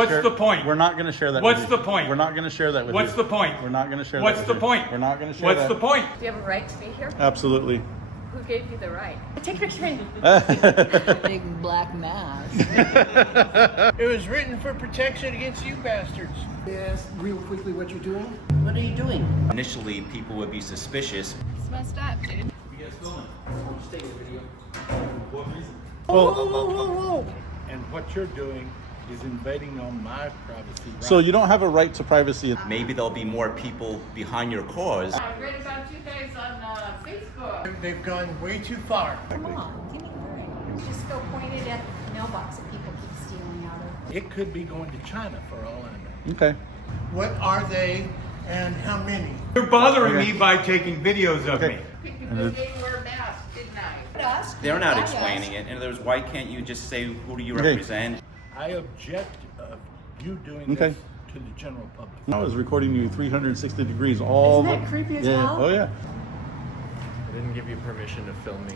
What's the point? We're not going to share that. What's with the you. point? We're not going to share that with you. What's the point? We're not going to share What's that. the with you. point? We're not going to share What's that. the point? Do you have a right to be here? Absolutely. Who gave you the right? Take a picture. Big black mask. It was written for protection against you bastards. Ask real quickly what you're doing. What are you doing? Initially, people would be suspicious. It's messed up, dude. Stay in the video. What reason? Whoa, whoa, whoa, whoa. And what you're doing is invading on my privacy. Right? So you don't have a right to privacy. Maybe there'll be more people behind your cause. I read about you guys on Facebook. They've gone way too far. Come on, give me a break. Just go point it at the mailbox that people keep stealing out of. It could be going to China for all I know. Okay. What are they and how many? You're bothering me by taking videos of Okay. me. You didn't wear a mask, didn't I? They're not explaining it. In other words, why can't you just say, who do you Okay. represent? I object of you doing Okay. this to the general public. I was recording you 360 degrees all Isn't that creepy as yeah. hell? Oh yeah. I didn't give you permission to film me.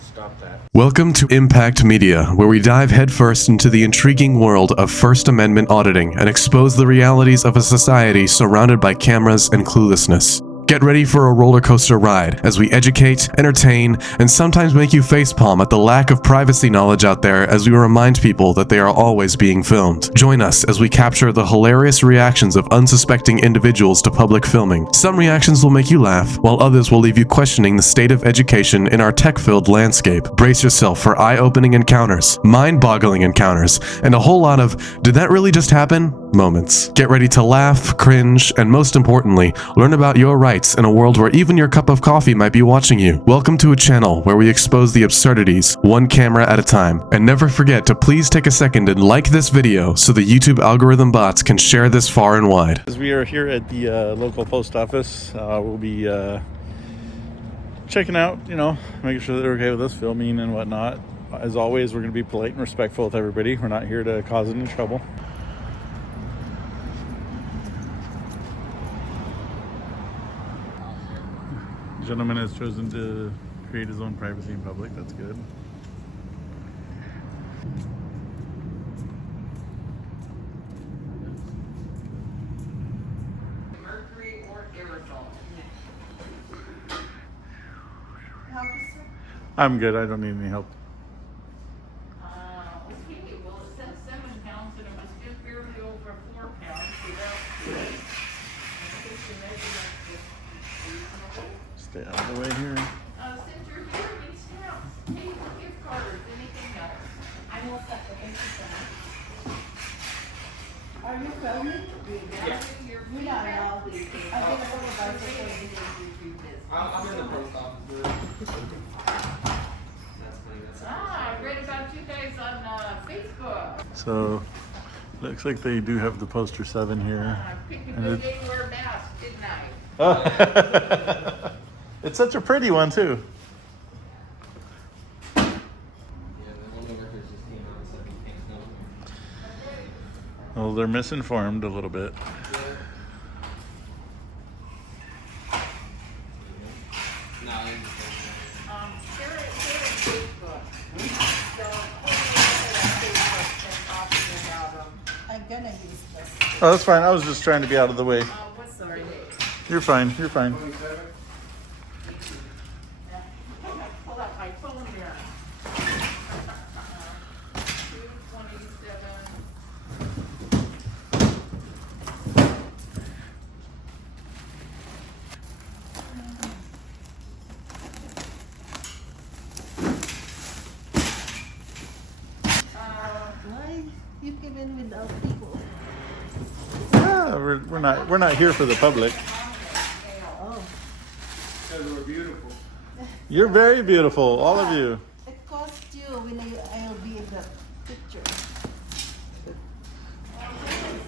Stop that. Welcome to Impact Media, where we dive headfirst into the intriguing world of First Amendment auditing and expose the realities of a society surrounded by cameras and cluelessness. Get ready for a roller coaster ride as we educate, entertain, and sometimes make you facepalm at the lack of privacy knowledge out there as we remind people that they are always being filmed. Join us as we capture the hilarious reactions of unsuspecting individuals to public filming. Some reactions will make you laugh, while others will leave you questioning the state of education in our tech-filled landscape. Brace yourself for eye-opening encounters, mind-boggling encounters, and a whole lot of "did that really just happen?" moments. Get ready to laugh, cringe, and most importantly, learn about your rights in a world where even your cup of coffee might be watching you. Welcome to a channel where we expose the absurdities, one camera at a time. And never forget to please take a second and like this video so the YouTube algorithm bots can share this far and wide. As we are here at the local post office, we'll be checking out, making sure that they're okay with us filming and whatnot. As always, we're going to be polite and respectful with everybody. We're not here to cause any trouble. The gentleman has chosen to create his own privacy in public. That's good. Mercury or aerosol. I'm good. I don't need any help. Okay, well, it says 7 pounds and it was just barely over 4 pounds. So that's, I think the measurement is reasonable. Stay out of the way here. Since you're here, get stamps, hey, gift cards, anything else. I will set the thank you so much. Are you filming? Yeah. Your You're not allowed to. I've been a supervisor for I'm in the post office. That's funny. I read about you guys on Facebook. So, looks like they do have the poster 7 here. Picked a And good it- day to wear a mask, didn't I? Oh. It's such a pretty one too. Yeah, the only workers just came out and said we can't film here. Well, they're misinformed a little bit. No, I didn't film Share it on Facebook. So, hopefully on Facebook and talking about them. I'm gonna use this. Oh, that's fine. I was just trying to be out of the way. What's the date? You're fine. You're fine. Pull out my phone here. 2/27. Why you given without people? Yeah, we're not here for the public. Oh, Because we're beautiful. You're very beautiful, all of you. it cost you when I'll be in the picture.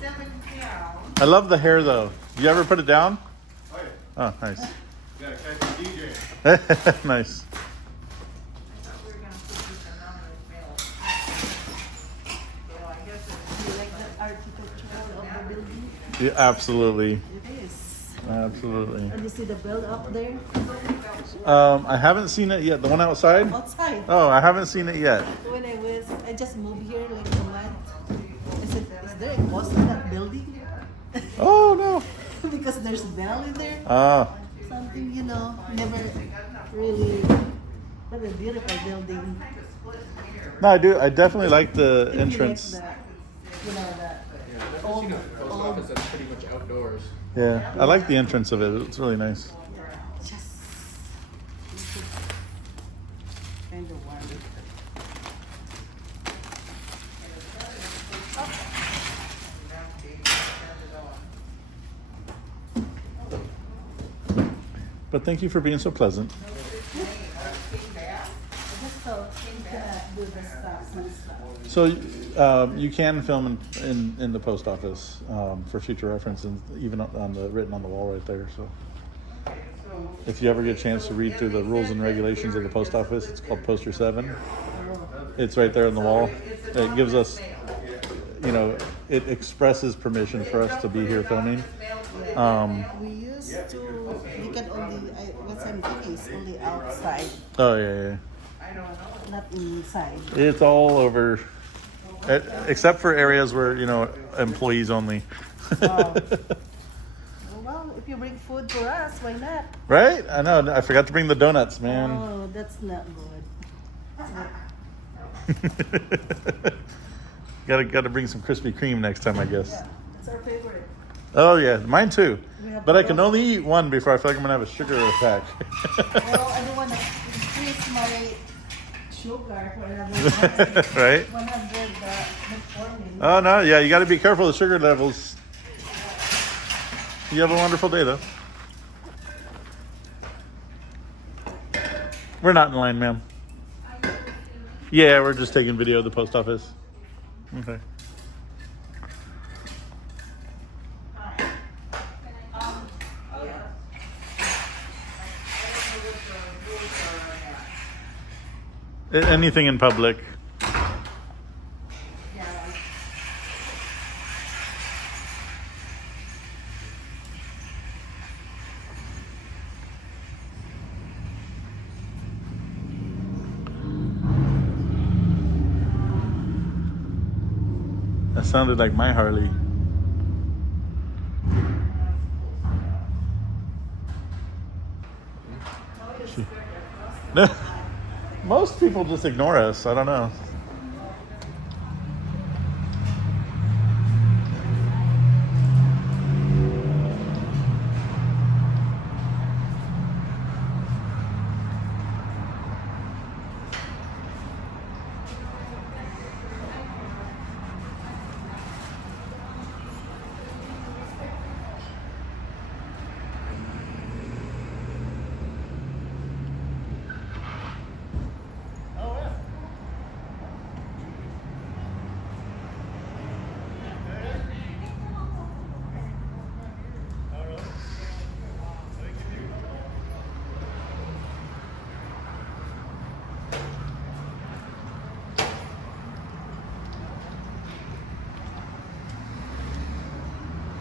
7 pounds. I love the hair though. You ever put it down? Oh, yeah. Oh, nice. You gotta catch the DJ. Nice. I thought we were gonna put this anonymous mail. So I guess it's. You like the architecture of the building? Yeah, absolutely. It is. Absolutely. And you see the build up there? I haven't seen it yet. The one outside? Outside. Oh, I haven't seen it yet. When I just moved here like a month. I said, is there a post in that building Oh no. because there's bell in there. Ah. Something, you know, never really. But a beautiful building. No, I do. I definitely like the If you entrance. like the, you know, that I've old, seen a post old. office that's pretty much outdoors. Yeah, I like the entrance of it. It's really nice. Just kind of warm. But thank you for being so pleasant. Just so you cannot do the stuff and stuff. So you can film in the post office for future reference, and even on the written on the wall right there. So if you ever get a chance to read through the rules and regulations of the post office, it's called Poster 7. It's right there on the wall. It gives us, you know, it expresses permission for us to be here filming. We used to, you can only, what I'm thinking is only outside, Oh yeah, not inside. yeah. It's all over, except for areas where, you know, employees only. Wow. Well, if you bring food for us, why not? Right? I know. I forgot to bring the donuts, man. Oh, that's not good. Gotta bring some Krispy Kreme next time, I guess. Yeah, it's our favorite. Oh yeah, mine too. We have But to I can go. only eat one before I feel like I'm gonna have a sugar attack. Well, I don't want to increase my sugar for another 100, Right? 100 metformin. Oh no, yeah, you got to be careful of sugar levels. You have a wonderful day, though. We're not in line, ma'am. Yeah, we're just taking video of the post office. Okay. Anything in public. That sounded like my Harley. Most people just ignore us. I don't know.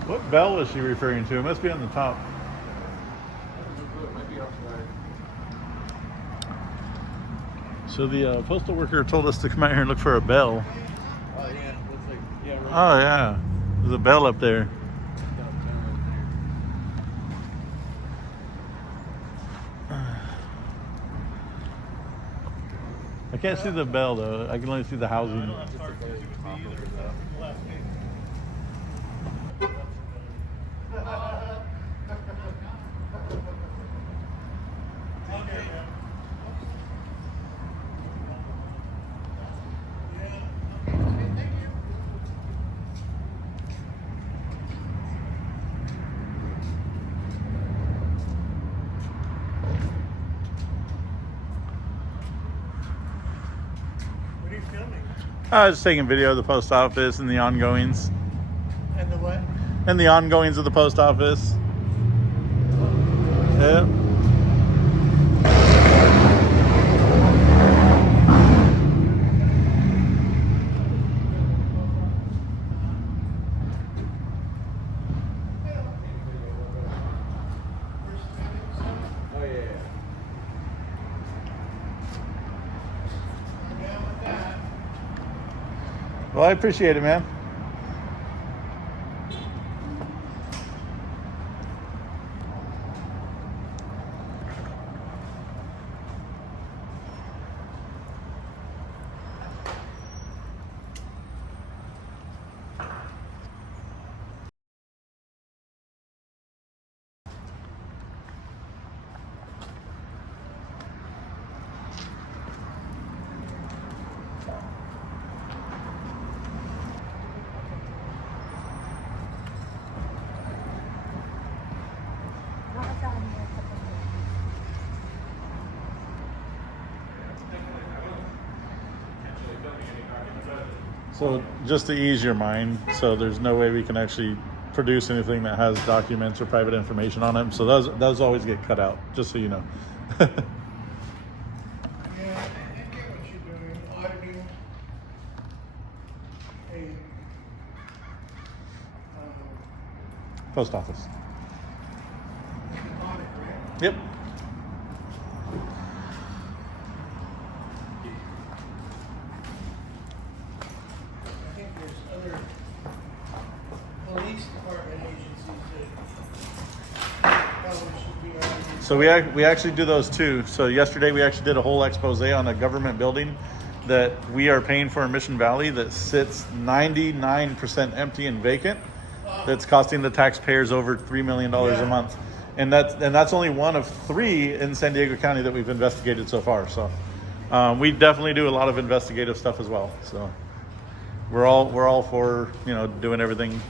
What bell was she referring to? It must be on the top. So the postal worker told us to come out here and look for a bell. Oh yeah, looks like right Oh yeah, there's a bell up there. I can't see the bell though. I can only see the housing. I was taking video of the post office and the ongoings. And the what? And the ongoings of the post office. Yeah. Oh yeah. Well, I appreciate it, man. So just to ease your mind, so there's no way we can actually produce anything that has documents or private information on them. So those always get cut out, just so you know. Yeah, I get what you're doing. Auditing a Post office. audit, right? Yep. I think there's other police department agencies that probably should be audited. So we actually do those too. So yesterday we actually did a whole expose on a government building that we are paying for in Mission Valley that sits 99% empty and vacant. That's costing the taxpayers over $3 million a month, and that's only one of 3 in San Diego County that we've investigated so far. So we definitely do a lot of investigative stuff as well. So we're all for doing everything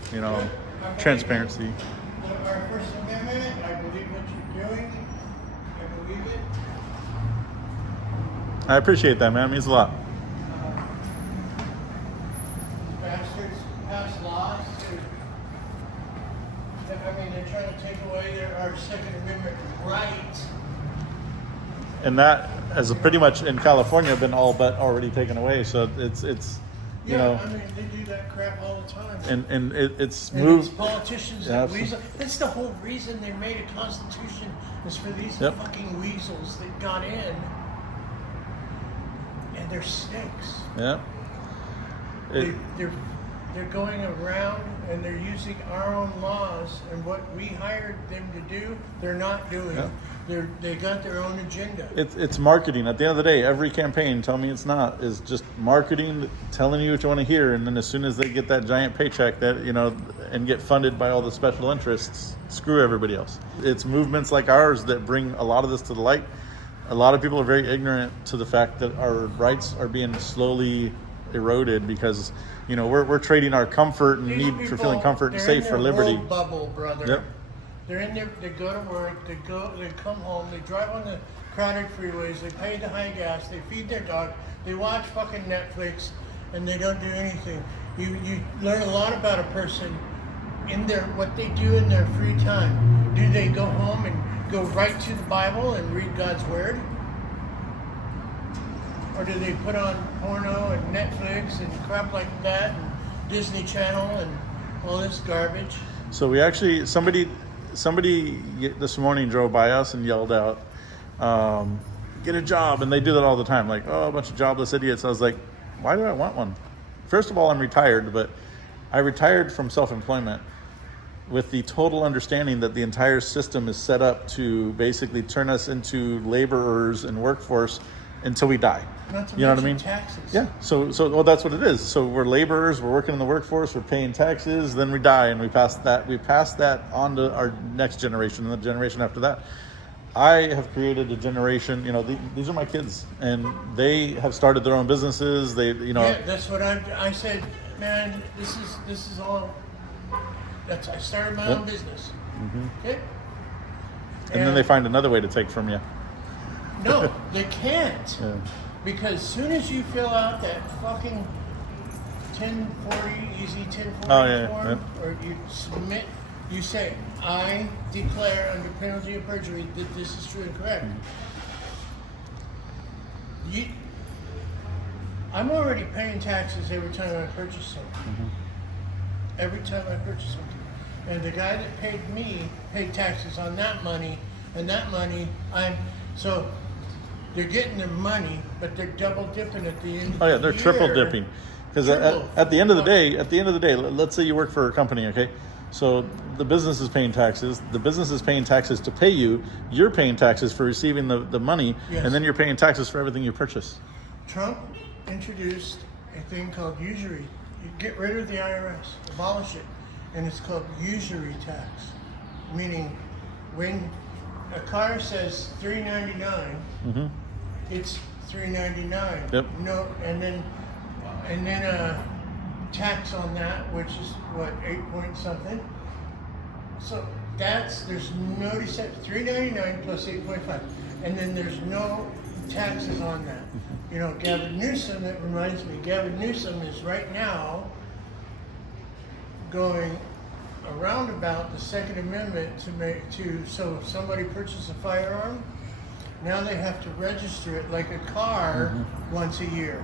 transparency. Our First Amendment, I believe what you're doing. I believe it. I appreciate that, man. It means a lot. Bastards pass laws they're trying to take away our Second Amendment right. And that has pretty much in California been all but already taken away. So it's They do that crap all the time. and it's And moved. it's politicians Yeah, that weasel. That's the whole reason they made a constitution, is for these fucking weasels that got in. And they're snakes. Yeah. They're going around and they're using our own laws, and what we hired them to do, they're not doing. Yeah. They got their own agenda. It's marketing. At the end of the day, every campaign, tell me it's not, is just marketing, telling you what you want to hear, and then as soon as they get that giant paycheck and get funded by all the special interests, screw everybody else. It's movements like ours that bring a lot of this to the light. A lot of people are very ignorant to the fact that our rights are being slowly eroded because we're trading our comfort and These need for people, feeling comfort and they're safe in for their liberty. little bubble, brother. Yep. They're in there. They go to work. They come home. They drive on the crowded freeways. They pay the high gas. They feed their dog. They watch fucking Netflix, and they don't do anything. You learn a lot about a person in what they do in their free time. Do they go home and go right to the Bible and read God's word? Or do they put on porno and Netflix and crap like that and Disney Channel and all this garbage? So we actually, somebody this morning drove by us and yelled out, get a job. And they do that all the time. Like, oh, a bunch of jobless idiots. I was like, why do I want one? First of all, I'm retired, but I retired from self-employment with the total understanding that the entire system is set up to basically turn us into laborers and workforce until we die. Not to You know what I mention mean? taxes. Yeah. So that's what it is. So we're laborers, we're working in the workforce, we're paying taxes, then we die, and we pass that on to our next generation and the generation after that. I have created a generation, these are my kids, and they have started their own businesses. Yeah, that's what I said, man, this is all, I started my own business. Mm-hmm. Okay? And then they find another way to take from you. No, they can't. Yeah. Because as soon as you fill out that fucking 1040, easy 1040 form, or you submit, you say, I declare under penalty of perjury that this is true and correct. Mm-hmm. I'm already paying taxes every time I purchase something. Mm-hmm. Every time I purchase something. And the guy that paid me paid taxes on that money, and that money, so they're getting their money, but they're double dipping at the end of the year. Oh yeah, they're triple dipping. Because at the end of the day, let's say you work for a company, okay? So the business is paying taxes. The business is paying taxes to pay you. You're paying taxes for receiving the money, Yes. and then you're paying taxes for everything you purchase. Trump introduced a thing called usury. You get rid of the IRS, abolish it, and it's called usury tax. Meaning, when a car says $3.99, Mm-hmm. it's $3.99. Yep. No, and then a tax on that, which is what, 8 point something. So there's no $3.99 plus 8.5, and then there's no taxes on that. You know, Gavin Newsom, that reminds me, Gavin Newsom is right now going around about the Second Amendment so if somebody purchases a firearm, now they have to register it like a car once a year.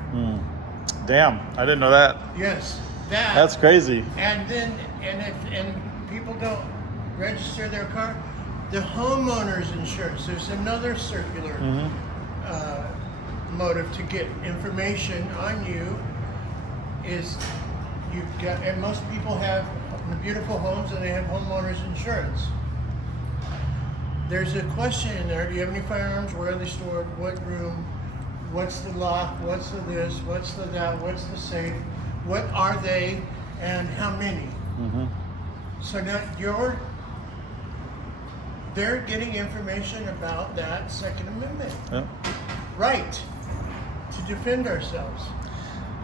Damn, I didn't know that. Yes, that. That's crazy. And then, and people don't register their car, the homeowner's insurance. There's another circular motive to get information on you. Is you've got, and most people have beautiful homes and they have homeowners insurance. There's a question in there. Do you have any firearms? Where are they stored? What room? What's the lock? What's the this? What's the that? What's the safe? What are they? And how many? So now they're getting information about that Second Amendment right to defend ourselves.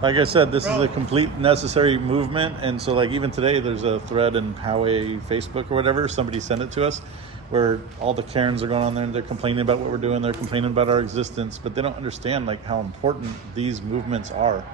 Like I said, this is a complete necessary movement, and so like even today, there's a thread in Poway Facebook or whatever. Somebody sent it to us, where all the Karens are going on there and they're complaining about what we're doing. They're complaining about our existence, but they don't understand like how important these movements are,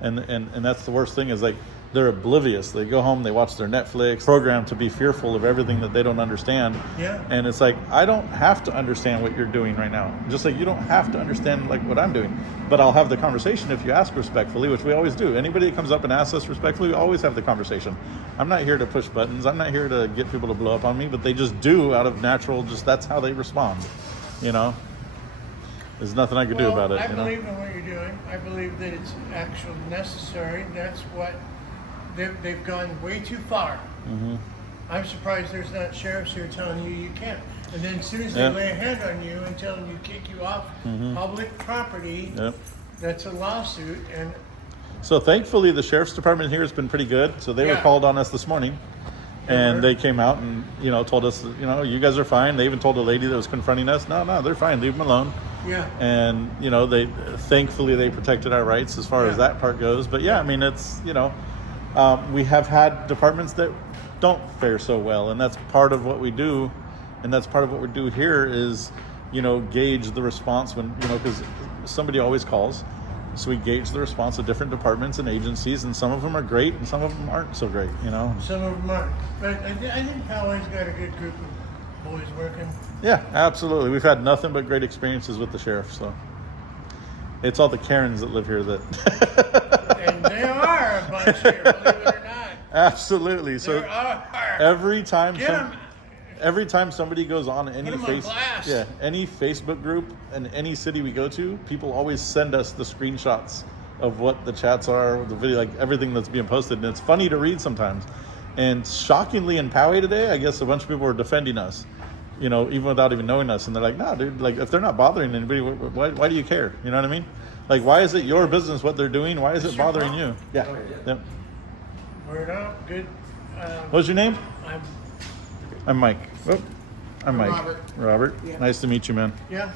and that's the worst thing is like they're oblivious. They go home, they watch their Netflix program to be fearful of everything that they don't understand. Yeah. And it's like, I don't have to understand what you're doing right now. Just like you don't have to understand like what I'm doing. But I'll have the conversation if you ask respectfully, which we always do. Anybody that comes up and asks us respectfully, we always have the conversation. I'm not here to push buttons. I'm not here to get people to blow up on me, but they just do out of natural, just that's how they respond. You know? There's nothing I could do about it. I believe in what you're doing. I believe that it's actually necessary. That's what they've gone way too far. I'm surprised there's not sheriffs here telling you can't. And then as soon as they lay a hand on you and tell them you kick you off public property, that's a lawsuit. And so thankfully the sheriff's department here has been pretty good. So they were called on us this morning. And they came out and, you know, told us, you know, you guys are fine. They even told a lady that was confronting us, no, they're fine. Leave them alone. Yeah. And, you know, thankfully they protected our rights as far as that part goes. But yeah, I mean, it's, you know, we have had departments that don't fare so well. And that's part of what we do. And that's part of what we do here is, you know, gauge the response when, you know, because somebody always calls. So we gauge the response of different departments and agencies, and some of them are great and some of them aren't so great, you know. Some of them aren't. But I think Poway's got a good group of boys working. Yeah, absolutely. We've had nothing but great experiences with the sheriff, so. It's all the Karens that live here that... And they are a bunch here, believe it or not. Absolutely. So There are. every time Get 'em. every time somebody goes on any Put 'em on blast. any Facebook group in any city we go to, people always send us the screenshots of what the chats are, the video, like everything that's being posted, and it's funny to read sometimes. And shockingly, in Poway today, I guess a bunch of people were defending us, you know, even without even knowing us, and they're like, "Nah, dude, like if they're not bothering anybody, why do you care? You know what I mean? Like, why is it your business what they're doing? Why is it bothering you?" Yeah. Yep. We're not good. What's your name? I'm Mike. Oh, I'm Mike. Robert. Robert. Yeah. Nice to meet you, man. Yeah.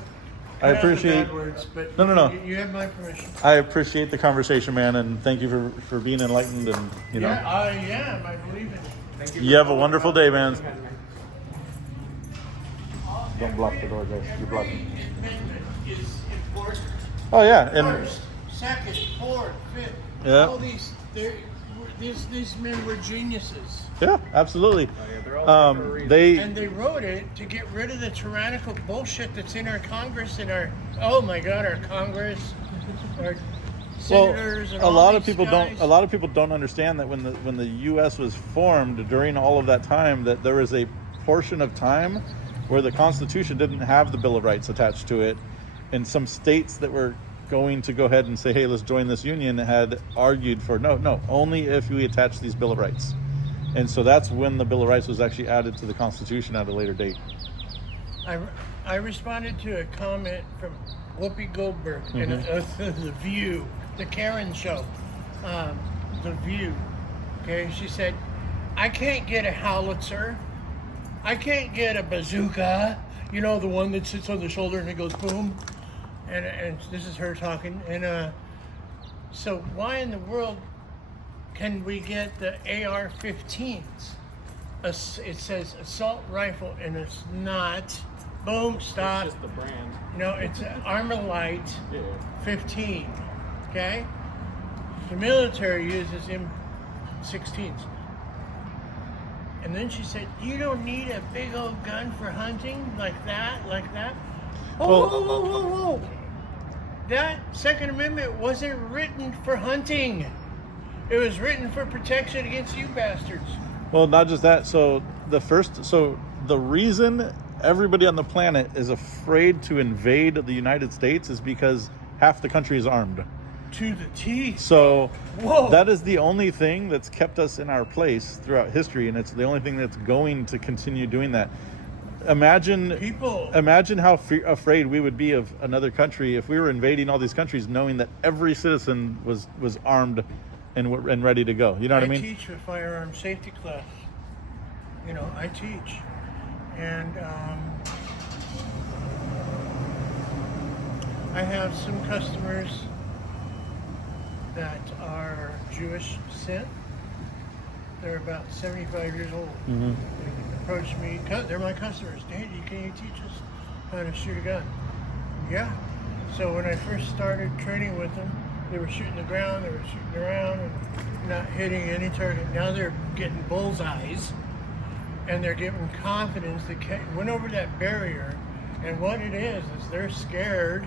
I appreciate. Bad words, but No. You have my permission. I appreciate the conversation, man, and thank you for being enlightened and you know. Yeah, I am. I believe in it. Thank You have a wonderful day, man. Don't block the door, guys. You're blocking. Amendment is important. Oh yeah, and First, second, fourth, fifth. Yeah. All these men were geniuses. yeah, absolutely. they're all there for a reason. And they wrote it to get rid of the tyrannical bullshit that's in our Congress and our Congress, our senators, and a all lot of these people guys. don't understand that when the U.S. was formed, during all of that time, that there was a portion of time where the Constitution didn't have the Bill of Rights attached to it, and some states that were going to go ahead and say, hey, let's join this union, had argued for no, only if we attach these Bill of Rights. And so that's when the Bill of Rights was actually added to the Constitution at a later date. I responded to a comment from Whoopi Goldberg in The View, the Karen show, The View. Okay, she said, I can't get a howitzer. I can't get a bazooka. You know, the one that sits on the shoulder and it goes boom. And this is her talking. And so why in the world can we get the AR-15s? It says assault rifle, and it's not Boom, stop. It's just the brand. No, it's an Armalite Yeah. 15. Okay? The military uses M16s. And then she said, "You don't need a big old gun for hunting like that." Oh, Well- whoa, whoa, whoa, whoa. That Second Amendment wasn't written for hunting. It was written for protection against you bastards. Well, not just that. So the reason everybody on the planet is afraid to invade the United States is because half the country is armed. To the teeth. So Whoa. that is the only thing that's kept us in our place throughout history, and it's the only thing that's going to continue doing that. Imagine how afraid we would be of another country if we were invading all these countries, knowing that every citizen was armed and ready to go. You know what I mean? I teach a firearm safety class. You know, I teach, and I have some customers that are Jewish descent. They're about 75 years old. Mm-hmm. They approach me. They're my customers. Danny, can you teach us how to shoot a gun? Yeah. So when I first started training with them, they were shooting the ground, they were shooting around, and not hitting any target. Now they're getting bullseyes, and they're getting confidence. They went over that barrier, and what it is they're scared.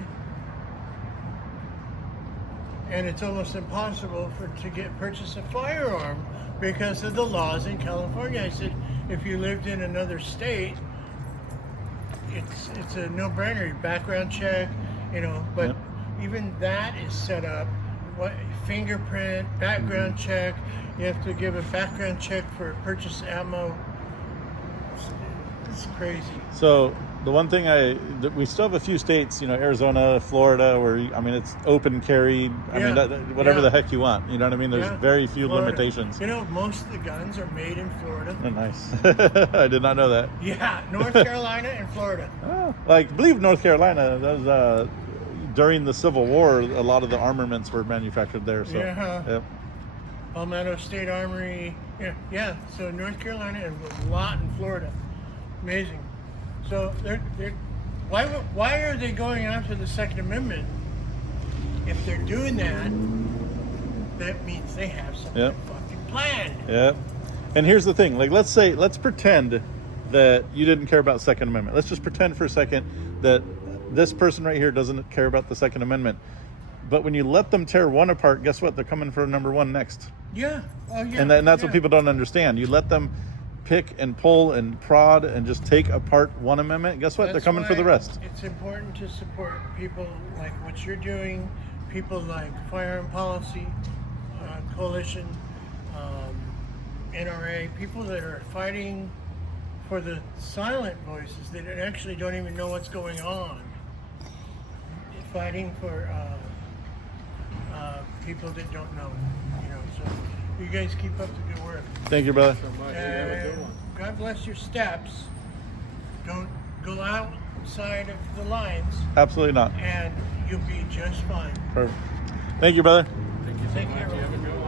And it's almost impossible to purchase a firearm because of the laws in California. I said, if you lived in another state, it's a no-brainer. Background check, you know. But even that is set up. What fingerprint, background check. You have to give a background check for purchase ammo. It's crazy. So the one thing we still have a few states, you know, Arizona, Florida, where it's open carry. I mean, whatever the heck you want. You know what I mean? There's very few Florida. limitations. You know, most of the guns are made in Florida. Oh, nice. I did not know that. Yeah, North Carolina and Florida. Oh, I believe North Carolina. That was during the Civil War. A lot of the armaments were manufactured there. So, yep. Palmetto State Armory. Yeah. So North Carolina and a lot in Florida. Amazing. So why are they going after the Second Amendment? If they're doing that, that means they have some fucking plan. Yeah. And here's the thing. Like, let's pretend that you didn't care about Second Amendment. Let's just pretend for a second that this person right here doesn't care about the Second Amendment. But when you let them tear one apart, guess what? They're coming for number one next. Yeah. Oh, yeah. And that's what people don't understand. You let them pick and pull and prod and just take apart one amendment. Guess what? They're coming for the rest. It's important to support people like what you're doing, people like Firearm Policy Coalition, NRA, people that are fighting for the silent voices that actually don't even know what's going on. Fighting for people that don't know, you know. So you guys keep up the good work. Thank you, brother. God bless your steps. Don't go outside of the lines. Absolutely not. And you'll be just fine. Perfect. Thank you, brother. Take care. You have a good one.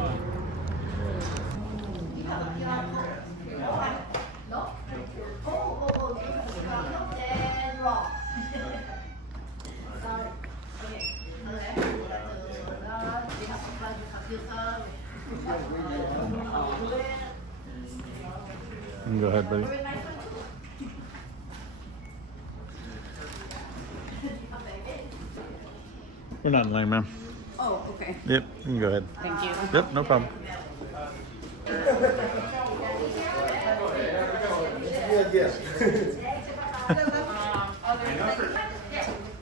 You can go ahead, buddy. We're not in line, ma'am. Oh, okay. Yep, you can go ahead. Thank you. Yep, no problem.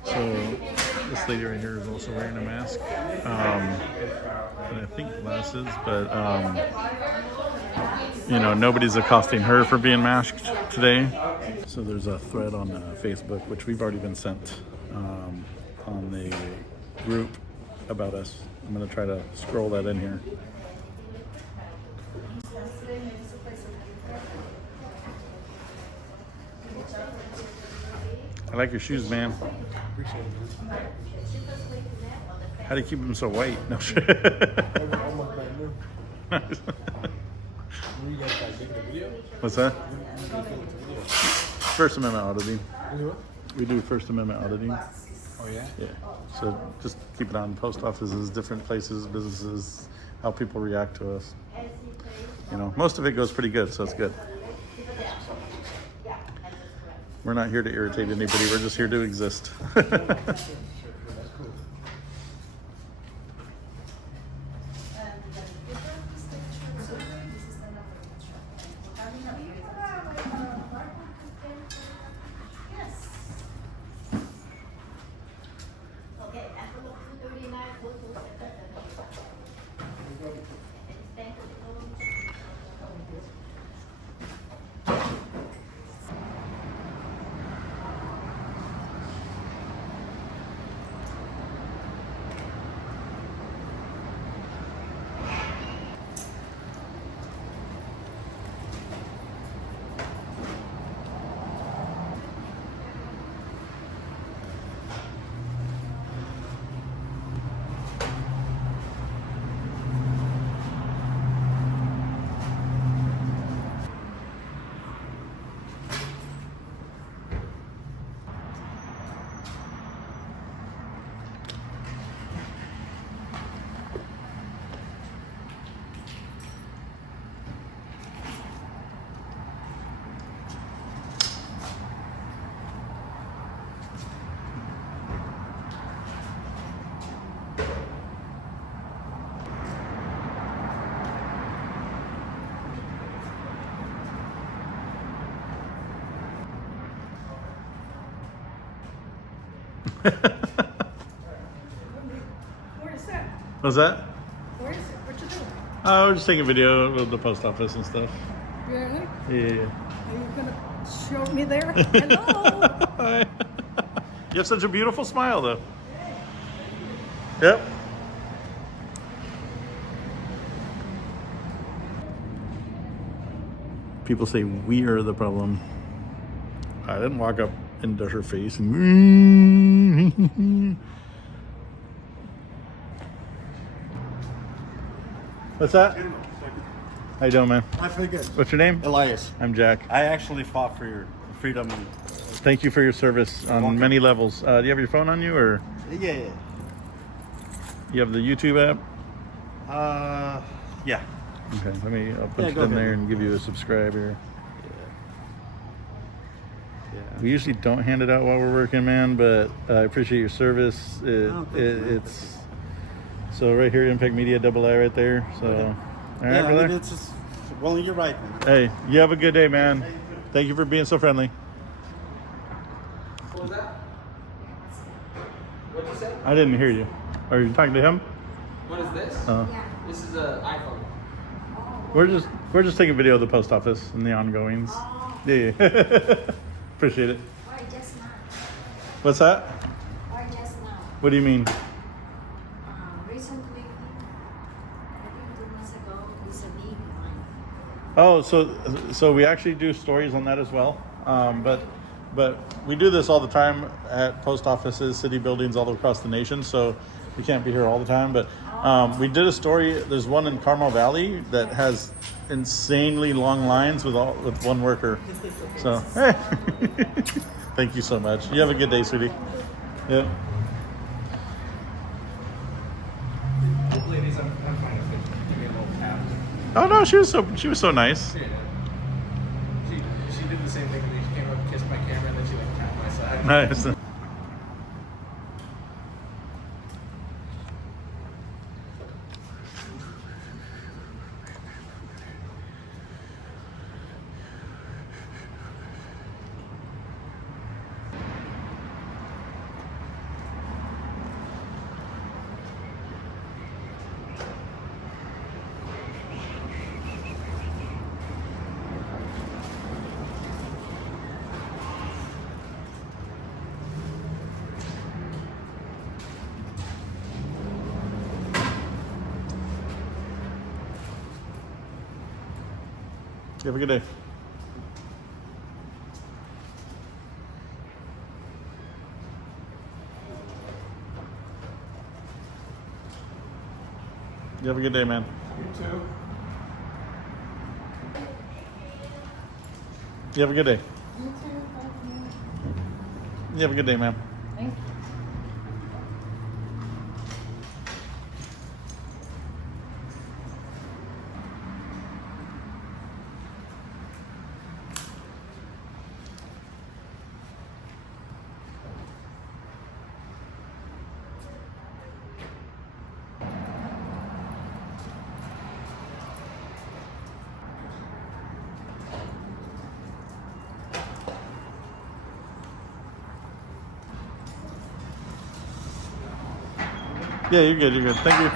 So this lady right here is also wearing a mask, and I think glasses, but you know, nobody's accosting her for being masked today. So there's a thread on Facebook, which we've already been sent on the group about us. I'm gonna try to scroll that in here. I like your shoes, man. Appreciate it, man. How do you keep them so white? No shit. Were you guys like making a video? What's that? Were you guys making a video? First Amendment auditing. You know what? We do First Amendment auditing. Oh yeah? Yeah. So just keep it on post offices, different places, businesses, how people react to us. You know, most of it goes pretty good, so it's good. We're not here to irritate anybody. We're just here to exist. Where is that? What's that? Where is it? What you doing? Oh, we're just taking a video of the post office and stuff. Really? Yeah. Are you gonna show me there? Hello? You have such a beautiful smile, though. Yep. People say we are the problem. I didn't walk up into her face and What's that? How you doing, man? I feel good. What's your name? Elias. I'm Jack. I actually fought for your freedom. Thank you for your service on many levels. Do you have your phone on you, or Yeah. you have the YouTube app? Yeah. Okay, I'll put Yeah, it go in ahead. there and give you a subscriber. Yeah. We usually don't hand it out while we're working, man, but I appreciate your service. It's so right here, Impact Media, double I right there. So, all right, Yeah, brother. it's just, well, you're right, man. Hey, you have a good day, man. Thank you for being so friendly. What was that? What'd you say? I didn't hear you. Are you talking to him? What is this? This is an iPhone. We're just taking a video of the post office and the ongoings. Yeah. Appreciate it. Or just not. What's that? Or just not. What do you mean? Recently, I think 2 months ago, it's a big one. Oh, so we actually do stories on that as well. But we do this all the time at post offices, city buildings all across the nation. So we can't be here all the time. But we did a story. There's one in Carmel Valley that has insanely long lines with one worker. So hey, thank you so much. You have a good day, sweetie. Yeah. Ladies, I'm fine with it. Give me a little tap. Oh no, she was so nice. She did the same thing to me. She came up, kissed my camera, and then she like tapped my side. Nice. You have a good day. You have a good day, man. You too. You have a good day. You too, thank you. You have a good day, ma'am. Thank you. Yeah, you're good. You're good. Thank you.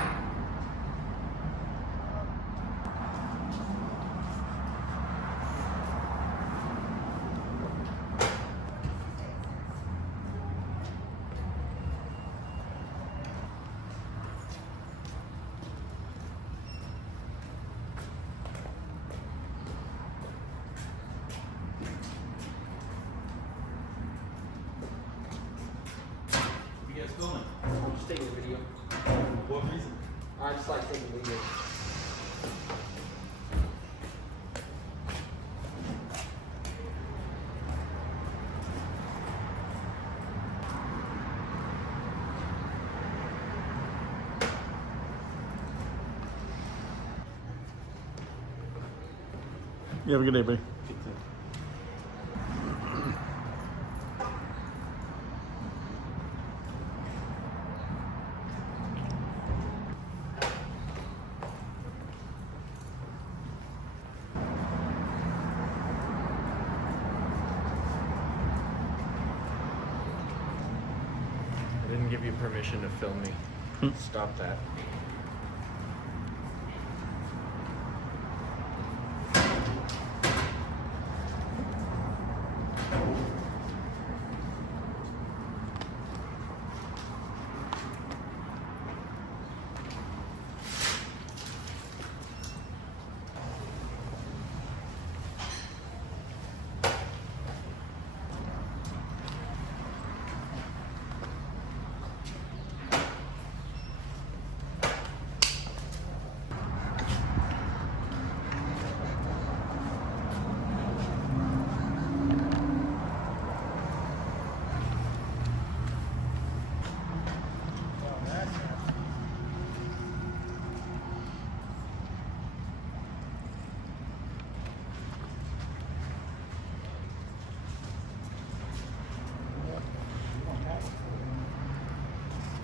You guys filming? I'm just taking a video. What reason? I just like taking videos. You have a good day, buddy. I didn't give you permission to film me. Stop that.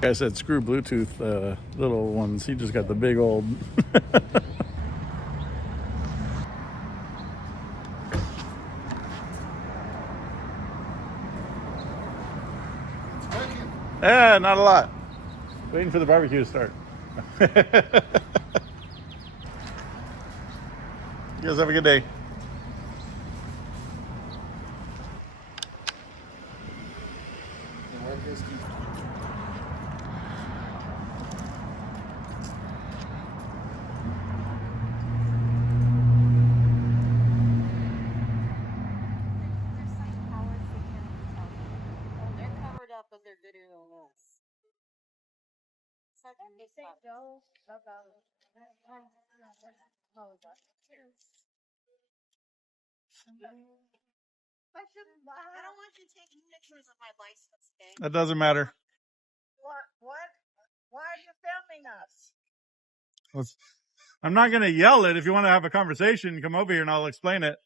I said screw Bluetooth little ones. He just got the big old. Yeah, not a lot. Waiting for the barbecue to start. You guys have a good day. They're covered up, but they're gooder than us. They say go about. I don't want you taking pictures of my license, okay? That doesn't matter. What? Why are you filming us? I'm not going to yell it. If you want to have a conversation, come over here and I'll explain it.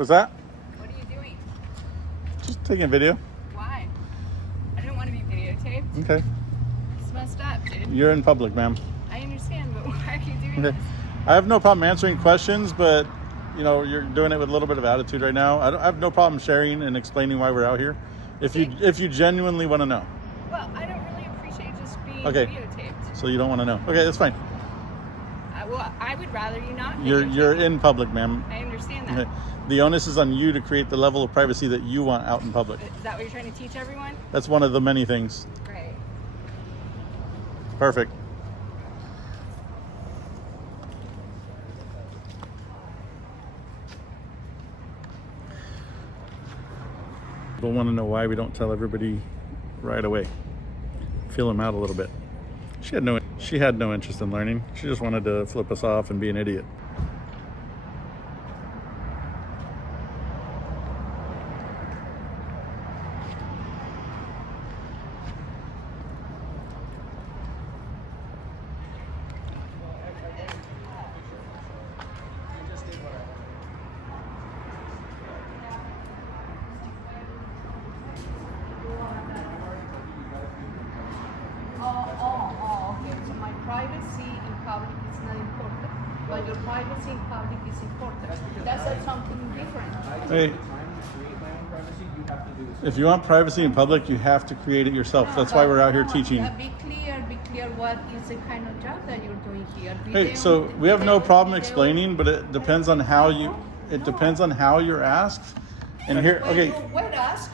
What's that? What are you doing? Just taking a video. Why? I didn't want to be videotaped. Okay. It's messed up, dude. You're in public, ma'am. I understand, but why are you doing Okay. this? I have no problem answering questions, but you know, you're doing it with a little bit of attitude right now. I have no problem sharing and explaining why we're out here. If you genuinely want to know. Well, I don't really appreciate just being Okay. videotaped. So you don't want to know. Okay, that's fine. Well, I would rather you not. You're in public, ma'am. I understand that. Okay. The onus is on you to create the level of privacy that you want out in public. Is that what you're trying to teach everyone? That's one of the many things. Great. Perfect. People want to know why we don't tell everybody right away. Feel them out a little bit. She had no interest in learning. She just wanted to flip us off and be an idiot. Okay. So my privacy in public is not important, but your privacy in public is important. That's something different. Hey, if you want privacy in public, you have to create it yourself. That's why we're out here teaching. Be clear what is the kind of job that you're doing here. Hey, so we have no problem explaining, but it depends on how you. It depends on how you're asked. And here, okay.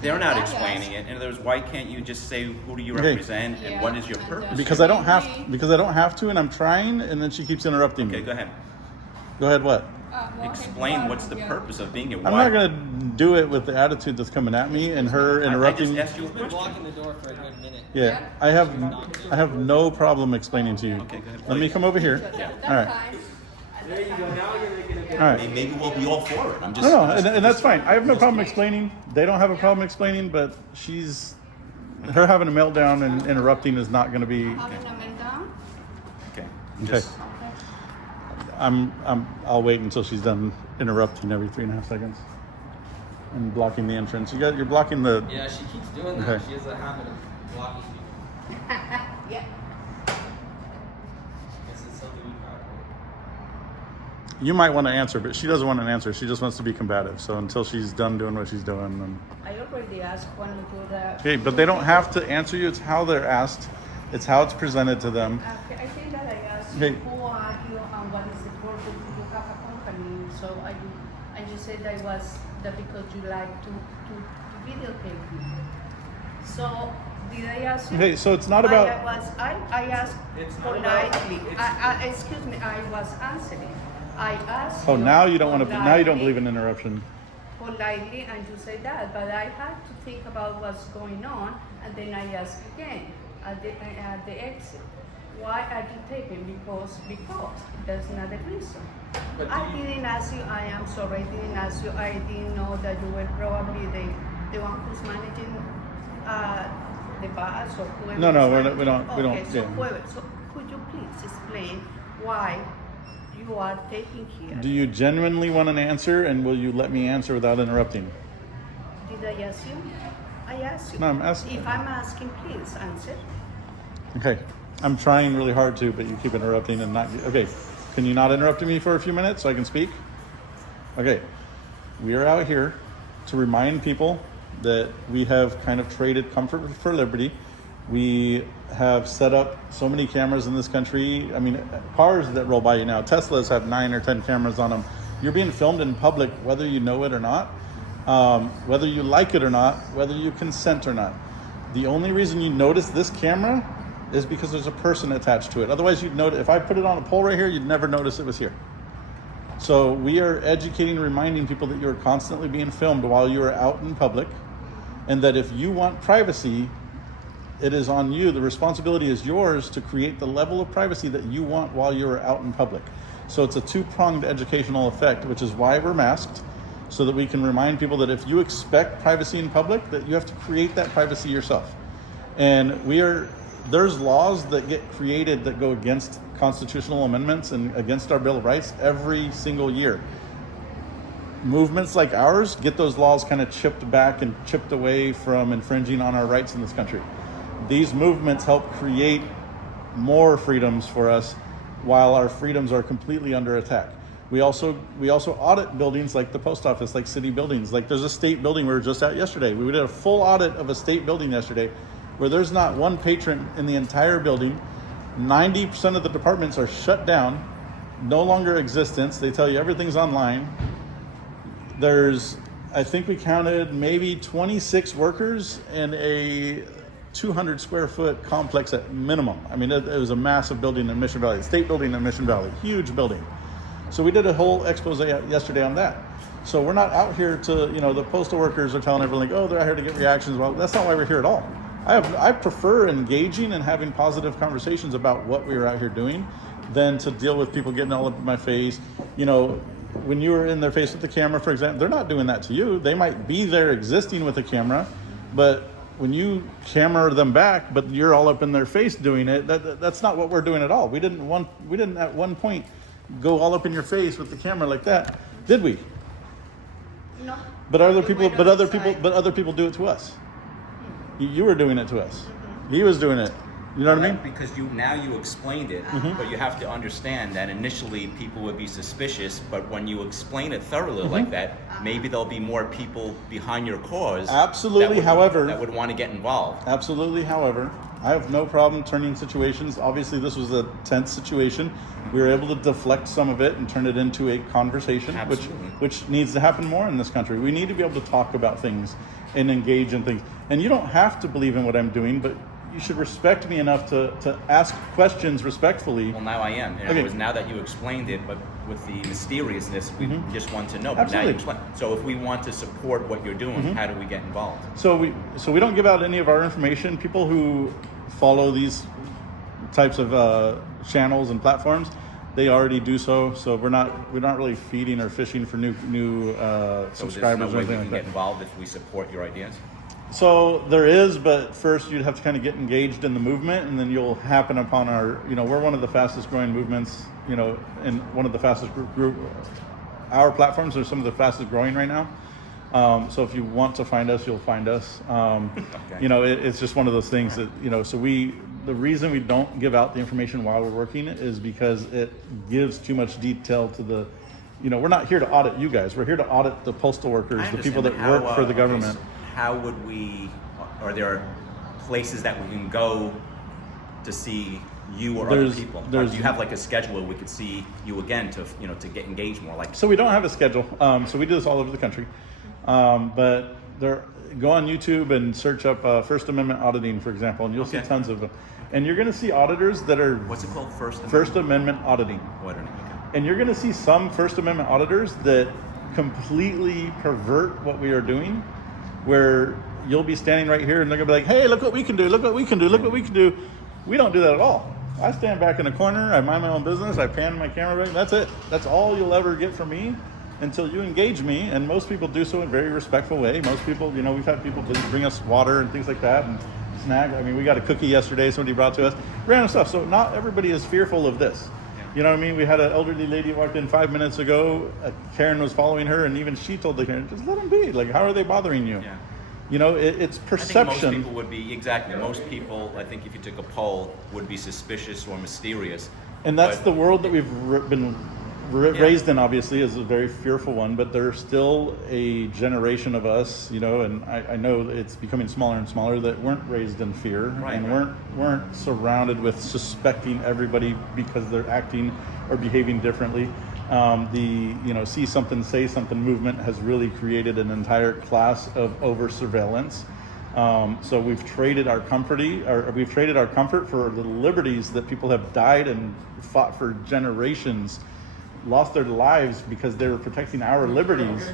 They're not explaining it. In other words, why can't you just say who do you Okay. represent and what is your purpose? Because I don't have to, and I'm trying, and then she keeps interrupting me. Okay, go ahead. Go ahead. What? Explain what's the purpose of being here. I'm not gonna do it with the attitude that's coming at me and her interrupting. I just asked you a You're blocking question. the door for a good minute. Yeah, I have no problem explaining to you. Okay, go ahead. Let me come over here. Yeah. All right. There you go. Now you're making a good. All right. Maybe we'll be all for it. I'm just. No, and that's fine. I have no problem explaining. They don't have a problem explaining, but her having a meltdown and interrupting is not going to be. Having a meltdown? Okay. Okay. Just- I'll wait until she's done interrupting every 3.5 seconds and blocking the entrance. You're blocking the. Yeah, she keeps doing that. Okay. She has a habit of blocking people. Yeah. This is something we You might want to answer, but she doesn't want an answer. She just wants to be combative. So until she's done doing what she's doing, then. I already asked when we do that. Okay, but they don't have to answer you. It's how they're asked. It's how it's presented to them. Okay, I think that I asked Okay. who are you and what is the purpose? You have a company, so you said that was that because you like to videotape me. So did I ask you? Okay, so it's not about. I asked politely. Excuse me, I was answering. I asked. Oh, you now you don't want to. Now you don't politely- believe in interruption. politely, and you say that, but I had to think about what's going on, and then I ask again at the exit, why are you taping? Because that's not the reason. I didn't ask you. I am sorry. I didn't ask you. I didn't know that you were probably the one who's managing the bus or whoever. No, is we don't. Okay, so Yeah. whoever. So could you please explain why you are taping here? Do you genuinely want an answer, and will you let me answer without interrupting? Did I ask you? I asked you. No, I'm asking. If I'm asking, please answer. Okay, I'm trying really hard to, but you keep interrupting and not. Okay, can you not interrupt me for a few minutes so I can speak? Okay, we are out here to remind people that we have kind of traded comfort for liberty. We have set up so many cameras in this country. I mean, cars that roll by you now, Teslas have 9 or 10 cameras on them. You're being filmed in public, whether you know it or not, whether you like it or not, whether you consent or not. The only reason you notice this camera is because there's a person attached to it. Otherwise, you'd notice, if I put it on a pole right here, you'd never notice it was here. So we are educating, reminding people that you're constantly being filmed while you are out in public, and that if you want privacy, it is on you. The responsibility is yours to create the level of privacy that you want while you're out in public. So it's a two-pronged educational effect, which is why we're masked, so that we can remind people that if you expect privacy in public, that you have to create that privacy yourself. And there's laws that get created that go against constitutional amendments and against our Bill of Rights every single year. movements like ours get those laws kind of chipped back and chipped away from infringing on our rights in this country. These movements help create more freedoms for us while our freedoms are completely under attack. We also audit buildings like the post office, like city buildings. Like there's a state building we were just at yesterday. We did a full audit of a state building yesterday where there's not one patron in the entire building. 90% of the departments are shut down, no longer existence. They tell you everything's online. There's, I think we counted maybe 26 workers in a 200 square foot complex at minimum. I mean, it was a massive building in Mission Valley, state building in Mission Valley, huge building. So we did a whole expose yesterday on that. So we're not out here to, the postal workers are telling everyone like, oh, they're out here to get reactions. Well, that's not why we're here at all. I prefer engaging and having positive conversations about what we were out here doing than to deal with people getting all up in my face. When you were in their face with the camera, for example, they're not doing that to you. They might be there existing with a camera, but when you camera them back, but you're all up in their face doing it, that's not what we're doing at all. We didn't at one point go all up in your face with the camera like that, did we? No. But other people do it to us. You were doing it to us. He was doing it. You know what I mean? Because you explained it, but you have to understand that initially people would be suspicious, but when you explain it thoroughly like that, maybe there'll be more people behind your cause. Absolutely, that would want to get involved. Absolutely, however, I have no problem turning situations. Obviously, this was a tense situation. We were able to deflect some of it and turn it into a conversation, which needs to happen more in this country. We need to be able to talk about things and engage in things. And you don't have to believe in what I'm doing, but you should respect me enough to ask questions respectfully. Well, now I am. In other words, now that you explained it, but with the mysteriousness, we just want to know. But now you explain. So if we want to support what you're doing, how do we get involved? So we don't give out any of our information. People who follow these types of channels and platforms, they already do so. So we're not really feeding or fishing for new subscribers So or anything there's no way we like can that. get involved if we support your ideas? So there is, but first you'd have to kind of get engaged in the movement, and then you'll happen upon our, we're one of the fastest growing movements, and one of the fastest group. Our platforms are some of the fastest growing right now. So if you want to find us, you'll find us. It's just one of those things that, so the reason we don't give out the information while we're working is because it gives too much detail to the, we're not here to audit you guys. We're here to audit the postal workers, the people that work for the government. So how would we, are there places that we can go to see you or other people? Or do you have like a schedule where we could see you again to get engaged more? So we don't have a schedule. So we do this all over the country. But go on YouTube and search up First Amendment auditing, for example, and you'll see tons of them. And you're going to see auditors that are... What's it called? First Amendment auditing. Okay. And you're going to see some First Amendment auditors that completely pervert what we are doing, where you'll be standing right here and they're going to be like, hey, look what we can do, look what we can do, look what we can do. We don't do that at all. I stand back in the corner, I mind my own business, I pan my camera back, that's it. That's all you'll ever get from me until you engage me, and most people do so in a very respectful way. Most people, we've had people bring us water and things like that, and snack. I mean, we got a cookie yesterday somebody brought to us, random stuff. So not everybody is fearful of this. You know what I mean? We had an elderly lady walked in 5 minutes ago. Karen was following her, and even she told the Karen, just let them be. Like, how are they bothering you? Yeah. It's perception. I think most people would be, most people, I think if you took a poll, would be suspicious or mysterious. And that's the world that we've been raised in, obviously, is a very fearful one, but there's still a generation of us, and I know it's becoming smaller and smaller, that weren't raised in fear weren't surrounded with suspecting everybody because they're acting or behaving differently. See something, say something movement has really created an entire class of over surveillance. So we've traded our comfort for the liberties that people have died and fought for generations, lost their lives because they were protecting our liberties,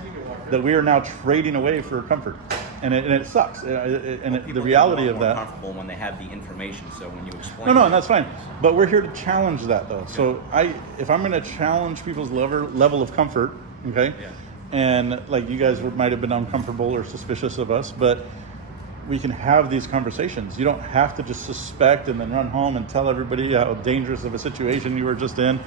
that we are now trading away for comfort, and it sucks. The reality of that. Comfortable when they have the information. So when you explain. No, and that's fine. But we're here to challenge that, though. Okay. So if I'm going to challenge people's level of comfort, okay, and like you guys might have been uncomfortable or suspicious of us, but we can have these conversations. You don't have to just suspect and then run home and tell everybody how dangerous of a situation you were just in.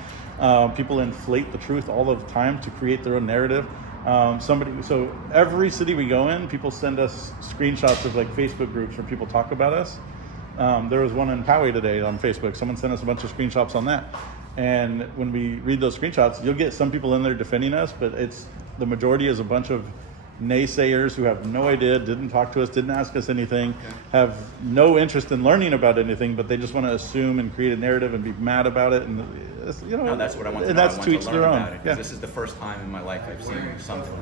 People inflate the truth all the time to create their own narrative. So every city we go in, people send us screenshots of like Facebook groups where people talk about us. There was one in Poway today on Facebook. Someone sent us a bunch of screenshots on that. And when we read those screenshots, you'll get some people in there defending us, but the majority is a bunch of naysayers who have no idea, didn't talk to us, didn't ask us anything, have no interest in learning about anything, but they just want to assume and create a narrative and be mad about it. And No, that's what I want to and know. that's I want to each to their learn own. about it, 'cause this is the first time in my life I've seen something.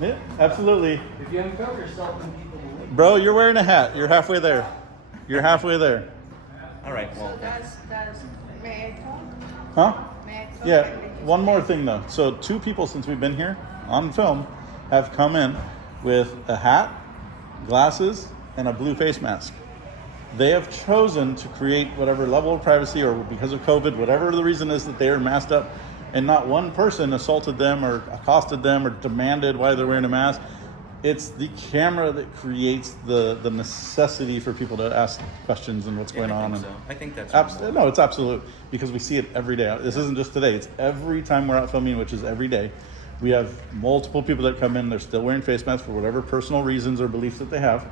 Yeah, absolutely. If you uncover yourself, then people will leave. Bro, you're wearing a hat. You're halfway there. You're halfway there. All right, well. So that's, may I talk? Huh? May I talk? Yeah, one more thing though. So 2 people since we've been here on film have come in with a hat, glasses, and a blue face mask. They have chosen to create whatever level of privacy, or because of COVID, whatever the reason is that they are masked up, and not one person assaulted them or accosted them or demanded why they're wearing a mask. It's the camera that creates the necessity for people to ask questions and what's going on. I think that's No, it's absolute, because we see it every day. This isn't just today. It's every time we're out filming, which is every day. We have multiple people that come in. They're still wearing face masks for whatever personal reasons or beliefs that they have.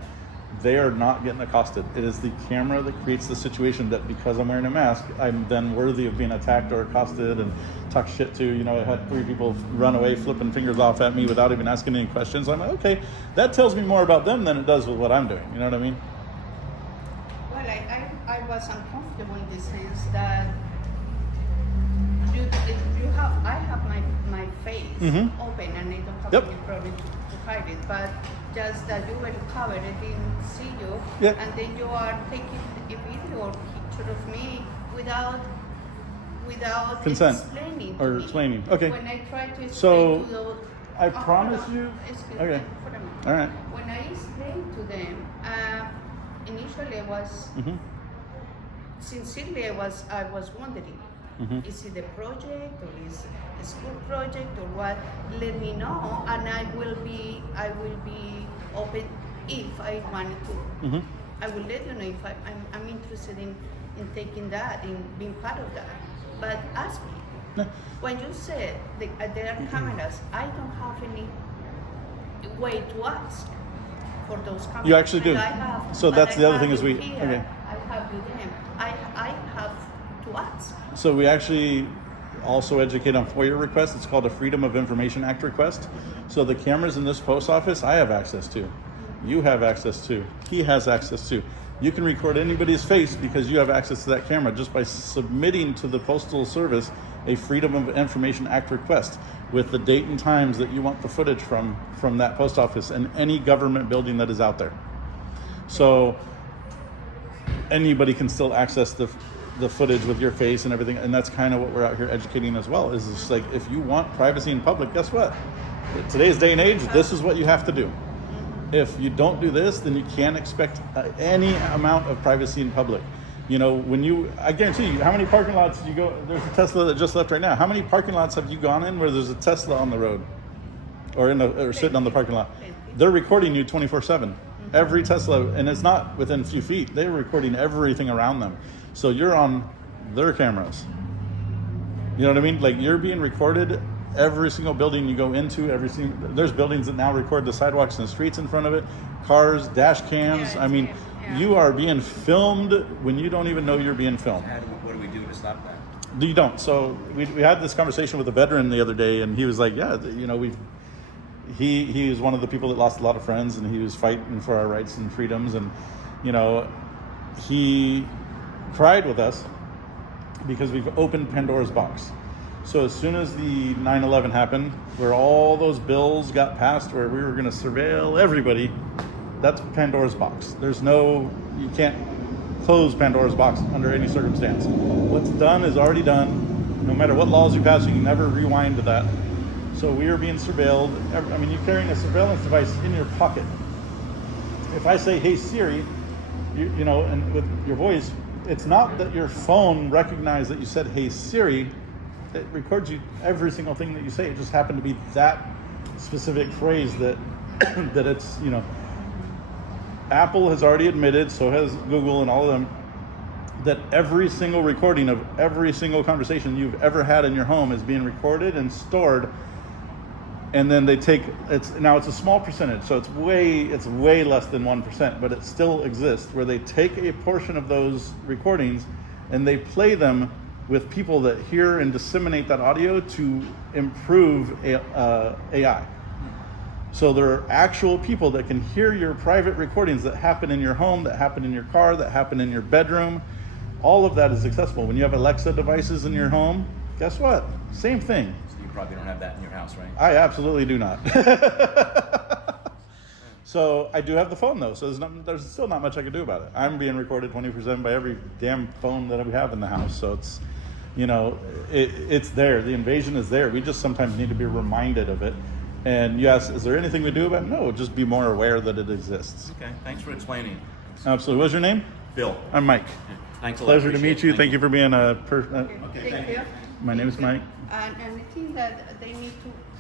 They are not getting accosted. It is the camera that creates the situation that because I'm wearing a mask, I'm then worthy of being attacked or accosted and talked shit to. You know, I had 3 people run away flipping fingers off at me without even asking any questions. I'm like, okay, that tells me more about them than it does with what I'm doing. You know what I mean? Well, I was uncomfortable in the sense that I have my face open and I don't have any problem to hide it, but just that you were covered, I didn't see you, and then you are taking a video or picture of me without consent explaining or to me. explaining. Okay. When I try to explain So to those, I promise you. Excuse Okay. me for a moment. All right. When I explained to them, initially I was sincerely I was wondering, is it a project or is a school project or what? Let me know, and I will be open if I wanted to. I will let you know if I'm interested in taking that, in being part of that. But ask me. When you said there are cameras, I don't have any way to ask for those cameras. You actually do. And I have, So that's the other thing is I have with them. I have to ask. So we actually also educate on FOIA requests. It's called a Freedom of Information Act request. So the cameras in this post office, I have access to. You have access to. He has access to. You can record anybody's face because you have access to that camera just by submitting to the Postal Service a Freedom of Information Act request with the date and times that you want the footage from that post office and any government building that is out there. So anybody can still access the footage with your face and everything, and that's kind of what we're out here educating as well. Is just like, if you want privacy in public, guess what? Today's day and age, this is what you have to do. If you don't do this, then you can't expect any amount of privacy in public. You know, I guarantee you, how many parking lots you go? There's a Tesla that just left right now. How many parking lots have you gone in where there's a Tesla on the road, or sitting on the parking lot? They're recording you 24/7. Every Tesla, and it's not within a few feet. They're recording everything around them. So you're on their cameras. You know what I mean? Like, you're being recorded. Every single building you go into, there's buildings that now record the sidewalks and the streets in front of it, cars, dash cams. I mean, you are being filmed when you don't even know you're being filmed. What do we do to stop that? You don't. So we had this conversation with a veteran the other day, and he was like, yeah, you know, he is one of the people that lost a lot of friends, and he was fighting for our rights and freedoms, and, you know, he cried with us because we've opened Pandora's box. So as soon as the 9/11 happened, where all those bills got passed where we were going to surveil everybody, that's Pandora's box. You can't close Pandora's box under any circumstance. What's done is already done. No matter what laws you pass, you can never rewind to that. So we are being surveilled. I mean, you're carrying a surveillance device in your pocket. If I say, hey Siri, you know, and with your voice, it's not that your phone recognized that you said, hey Siri. It records you every single thing that you say. It just happened to be that specific phrase that that it's, you know. Apple has already admitted, so has Google and all of them, that every single recording of every single conversation you've ever had in your home is being recorded and stored and then they take it's a small percentage, so it's way less than 1%, but it still exists, where they take a portion of those recordings and they play them with people that hear and disseminate that audio to improve AI. So there are actual people that can hear your private recordings that happen in your home, that happen in your car, that happen in your bedroom. All of that is accessible. When you have Alexa devices in your home, guess what? Same thing. So you probably don't have that in your house, right? I absolutely do not. So I do have the phone though, so there's still not much I can do about it. I'm being recorded 24/7 by every damn phone that we have in the house. So it's, it's there. The invasion is there. We just sometimes need to be reminded of it. And you ask, is there anything we do about it? No, just be more aware that it exists. Okay, thanks for explaining. Absolutely. What's your name? Bill. I'm Mike. Yeah. Thanks a lot. Pleasure to meet you. Thank you for being a Thank you. My name is Mike. And I think that they need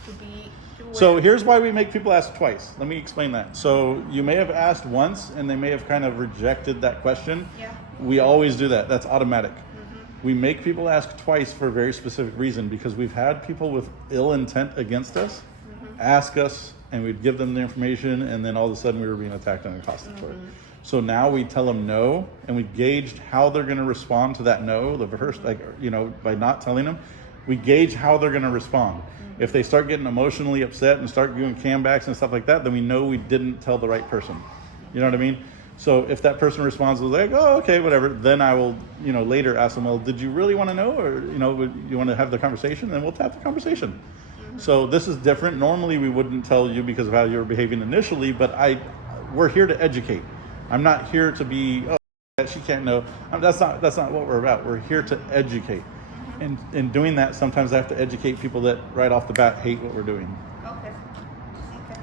to be. So here's why we make people ask twice. Let me explain that. So you may have asked once and they may have kind of rejected that question. Yeah. We always do that. That's automatic. We make people ask twice for a very specific reason, because we've had people with ill intent against us ask us, and we'd give them the information, and then all of a sudden we were being attacked and accosted for it. So now we tell them no, and we gauged how they're going to respond to that no. The first, by not telling them, we gauge how they're going to respond. If they start getting emotionally upset and start doing camebacks and stuff like that, then we know we didn't tell the right person. You know what I mean? So if that person responds like, oh, okay, whatever, then I will, later ask them, well, did you really want to know, or, you want to have the conversation? Then we'll tap the conversation. So this is different. Normally we wouldn't tell you because of how you were behaving initially, but we're here to educate. I'm not here to be, she can't know. That's not what we're about. We're here to educate. And in doing that, sometimes I have to educate people that right off the bat hate what we're doing. Okay.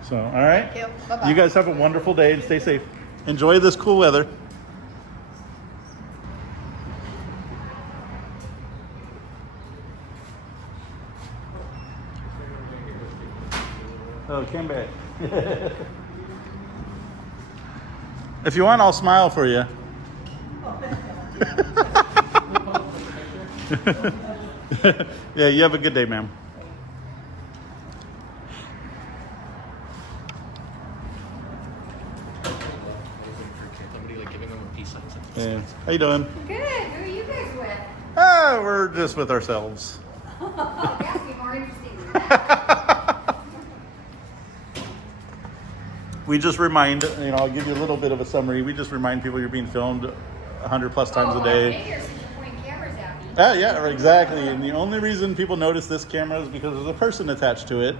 So, all right. Thank you. Bye-bye. You guys have a wonderful day and stay safe. Enjoy this cool weather. Oh, came back. If you want, I'll smile for you. Yeah, you have a good day, ma'am. Somebody like giving them a peace sign. Yeah. How you doing? Good. Who are you guys with? We're just with ourselves. That'd be more interesting. We just remind, I'll give you a little bit of a summary. We just remind people you're being filmed 100 plus times a day. I figure since you're pointing cameras at me. Yeah, exactly. And the only reason people notice this camera is because there's a person attached to it.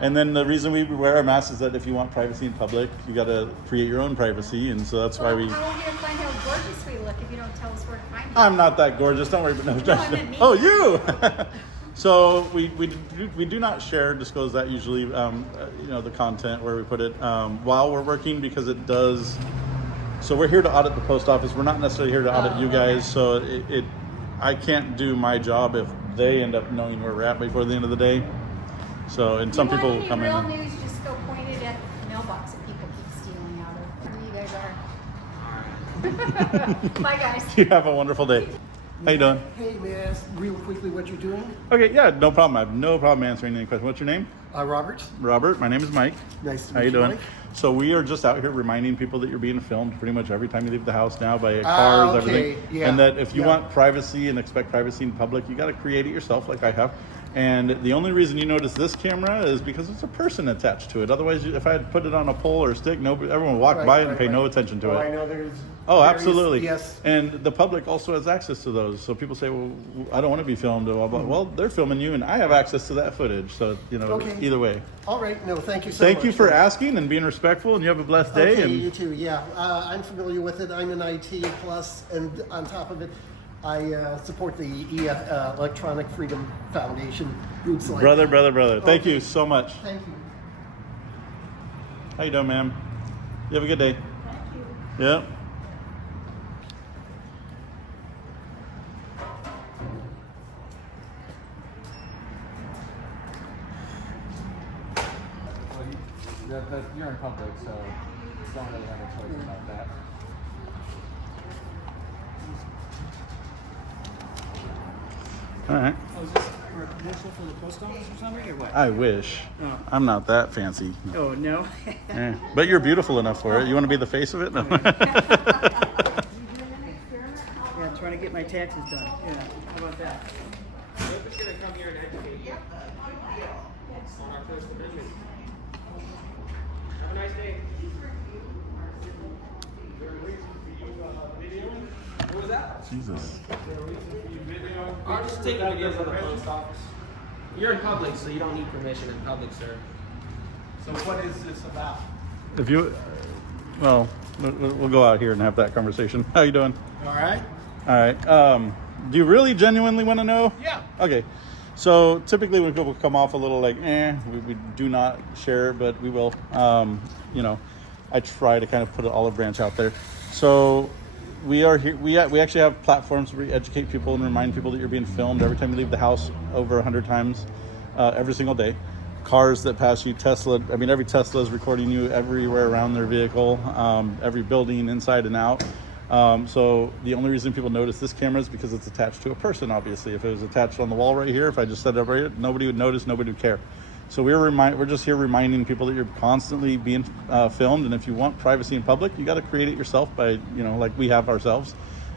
And then the reason we wear our masks is that if you want privacy in public, you got to create your own privacy. And so that's why we... How are we going to find how gorgeous we look if you don't tell us where to find you? I'm not that gorgeous. Don't worry. No, I meant me. oh, you! So we do not disclose that usually, the content where we put it while we're working, because it does. So we're here to audit the post office. We're not necessarily here to audit you guys. So I can't do my job if they end up knowing where we're at before the end of the day. So, and some people will come in. Real news, just go point it at the mailbox that people keep stealing out of. Who you guys are. Bye, guys. You have a wonderful day. How you doing? Hey, may I ask real quickly what you're doing? Okay, yeah, no problem. I have no problem answering any questions. What's your name? Robert. Robert. My name is Mike. Nice to meet How you doing? Mike. So we are just out here reminding people that you're being filmed pretty much every time you leave the house now by cars, okay. everything. Yeah. And that if you Yeah. want privacy and expect privacy in public, you got to create it yourself like I have. And the only reason you notice this camera is because it's a person attached to it. Otherwise, if I had put it on a pole or a stick, everyone would walk by it and pay no attention to it. I know there's. Oh, various- absolutely. Yes. And the public also has access to those. So people say, well, I don't want to be filmed. Well, they're filming you and I have access to that footage. So, Okay. either way. All right. No, thank you so much. Thank you for asking and being respectful, and you have a blessed day. Okay, And you too. Yeah, I'm familiar with it. I'm an IT plus, and on top of it, I support the Electronic Freedom Foundation groups like brother. Thank Okay. you so much. Thank you. How you doing, ma'am? You have a good day. Thank you. Yeah. You're in public, so don't really have a choice about that. All right. Oh, is this commercial for the post office or something, or what? I wish. Oh. I'm not that fancy. Oh, no? Eh, but you're beautiful enough for it. You want to be the face of it? No. Yeah, trying to get my taxes done. Yeah, how about that? Nobody's gonna come here and educate you on our First Amendment. Have a nice day. What was that? Jesus. I'm just taking videos of the post office. You're in public, so you don't need permission in public, sir. So what is this about? If you, well, we'll go out here and have that conversation. How you doing? All right. All right. Do you really genuinely want to know? Yeah. Okay. So typically when people come off a little like, we do not share, but we will. You know, I try to kind of put an olive branch out there. So we are here. We actually have platforms where we educate people and remind people that you're being filmed every time you leave the house over 100 times, every single day. Cars that pass you, Tesla. I mean, every Tesla is recording you everywhere around their vehicle, every building inside and out. So the only reason people notice this camera is because it's attached to a person, obviously. If it was attached on the wall right here, if I just set it up right here, nobody would notice, nobody would care. So we're just here reminding people that you're constantly being filmed, and if you want privacy in public, you got to create it yourself by, you know, like we have ourselves,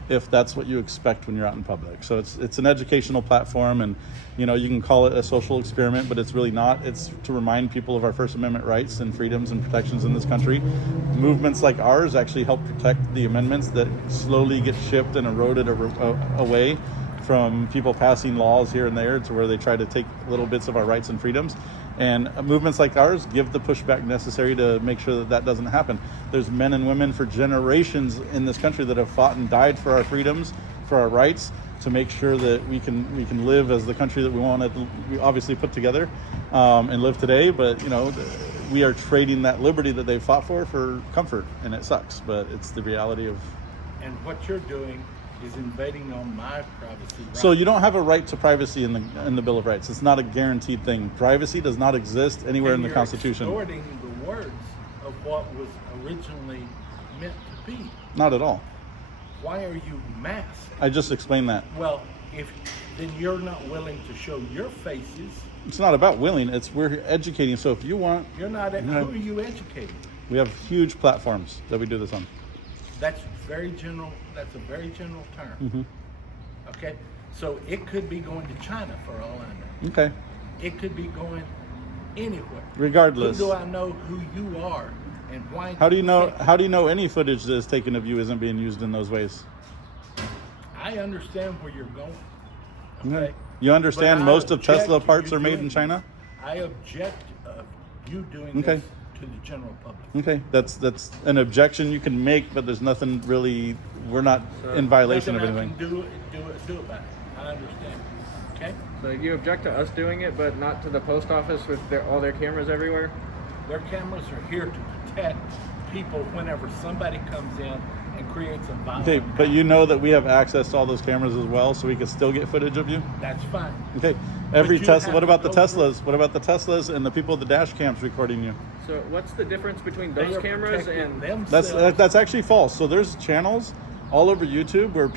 if that's what you expect when you're out in public. So it's an educational platform, and, you know, you can call it a social experiment, but it's really not. It's to remind people of our First Amendment rights and freedoms and protections in this country. Movements like ours actually help protect the amendments that slowly get shipped and eroded away from people passing laws here and there to where they try to take little bits of our rights and freedoms. And movements like ours give the pushback necessary to make sure that that doesn't happen. There's men and women for generations in this country that have fought and died for our freedoms, for our rights, to make sure that we can live as the country that we want to, we obviously put together and live today. But, you know, we are trading that liberty that they fought for comfort, and it sucks, but it's the reality of. And what you're doing is invading on my privacy rights. So you don't have a right to privacy in the Bill of Rights. It's not a guaranteed thing. Privacy does not exist anywhere in the Constitution. You're extorting the words of what was originally meant to be. Not at all. Why are you masked? I just explained that. Well, then you're not willing to show your faces. It's not about willing. We're educating. So if you want, You're not. Who are you educating? We have huge platforms that we do this on. That's very general. That's a very general term. Mm-hmm. Okay, so it could be going to China for all I know. Okay. It could be going anywhere. Regardless. Who do I know who you are and why? How do you know? How do you know any footage that is taken of you isn't being used in those ways? I understand where you're going. Okay. You understand But I most of object Tesla to parts you are made in doing China? I object of you doing Okay. this to the general public. Okay, that's an objection you can make, but there's nothing really. We're not in violation of Nothing anything. I can do about it. I understand. Okay. So you object to us doing it, but not to the post office with all their cameras everywhere? Their cameras are here to protect people whenever somebody comes in and creates a violent. Okay, but you know that we have access to all those cameras as well, so we can still get footage of you? That's fine. Okay, every you Tesla, have what about to the go Teslas? What about the Teslas and the people with the dash cams recording you? So what's the difference between They those are cameras protecting and... themselves. That's actually false. So there's channels all over YouTube where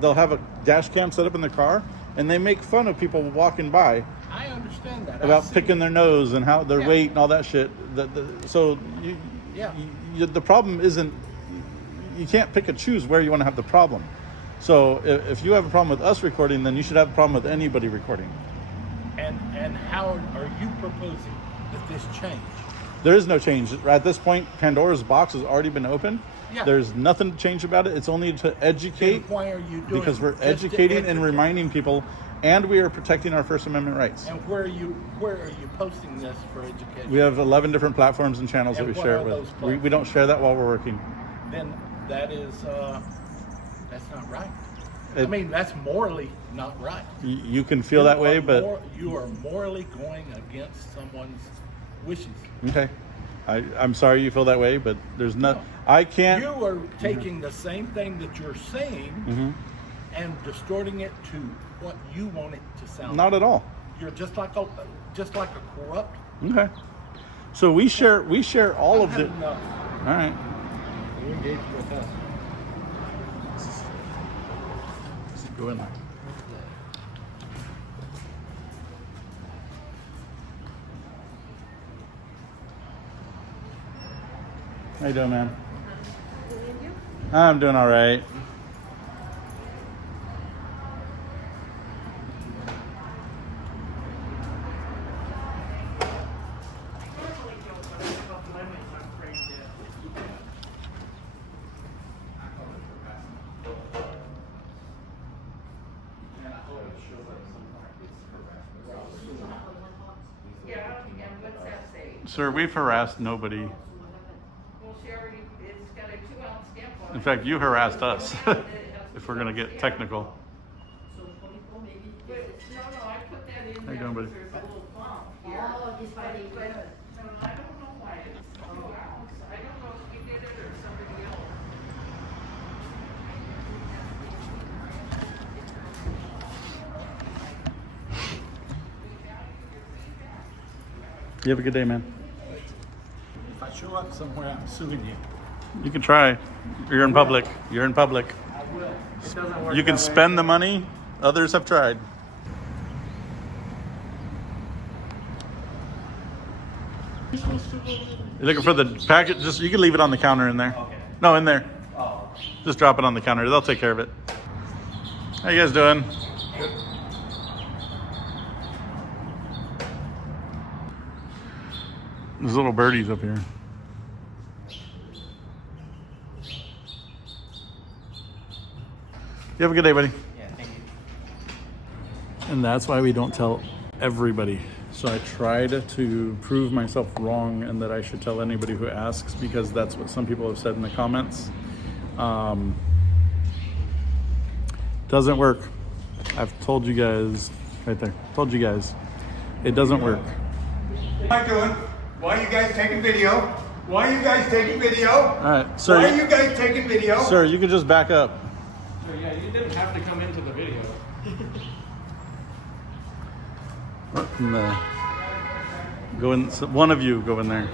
they'll have a dash cam set up in their car, and they make fun of people walking by I understand that. about picking their nose and how their weight and all that shit. So the problem isn't, you can't pick and choose where you want to have the problem. So if you have a problem with us recording, then you should have a problem with anybody recording. And how are you proposing that this change? There is no change. At this point, Pandora's box has already been opened. Yeah. There's nothing to change about it. It's only to educate. Then why are you doing Because we're it? Just to educating and educate. reminding people, and we are protecting our First Amendment rights. And where are you posting this for education? We have 11 different platforms and channels And that we what share are it those with. We don't share that while we're working. Then that is that's not right. I mean, that's morally not right. You can feel that way, but you are morally going against someone's wishes. okay. I'm sorry you feel that way, but there's no. I can't. You are taking the same thing that you're saying Mhm. and distorting it to what you want it to sound. Not at all. You're just like a corrupt. Okay. So we share all of I've it. had enough. All right. You engaged with us. Let's go in there. How you doing, man? I'm doing all right. Yeah, and what's that say? Sir, we've harassed nobody. Well, she already, it's got a 2-ounce stamp on it. In fact, you harassed us, if we're gonna get technical. But, no, I put that in How you there doing, buddy? because there's a little bump here. Oh, just by the But, I don't know why it's 2 ounce. I don't know if we did it or somebody else. You have a good day, man. If I show up somewhere, I'm suing you. You can try. You're in public. You're in public. I will. It doesn't work You can that way. spend the money. Others have tried. You're looking for the packet? Just you can leave it on the counter in there. Okay. No, in there. Oh. Just drop it on the counter. They'll take care of it. How you guys doing? There's little birdies up here. You have a good day, buddy. Yeah, thank you. And that's why we don't tell everybody. So I tried to prove myself wrong and that I should tell anybody who asks, because that's what some people have said in the comments. Doesn't work. I've told you guys right there. Told you guys. It doesn't work. What am I doing? Why are you guys taking video? Why are you guys taking video? All right, sir. Why are you guys taking video? Sir, you can just back up. So yeah, you didn't have to come into the video. Go in. One of you go in there.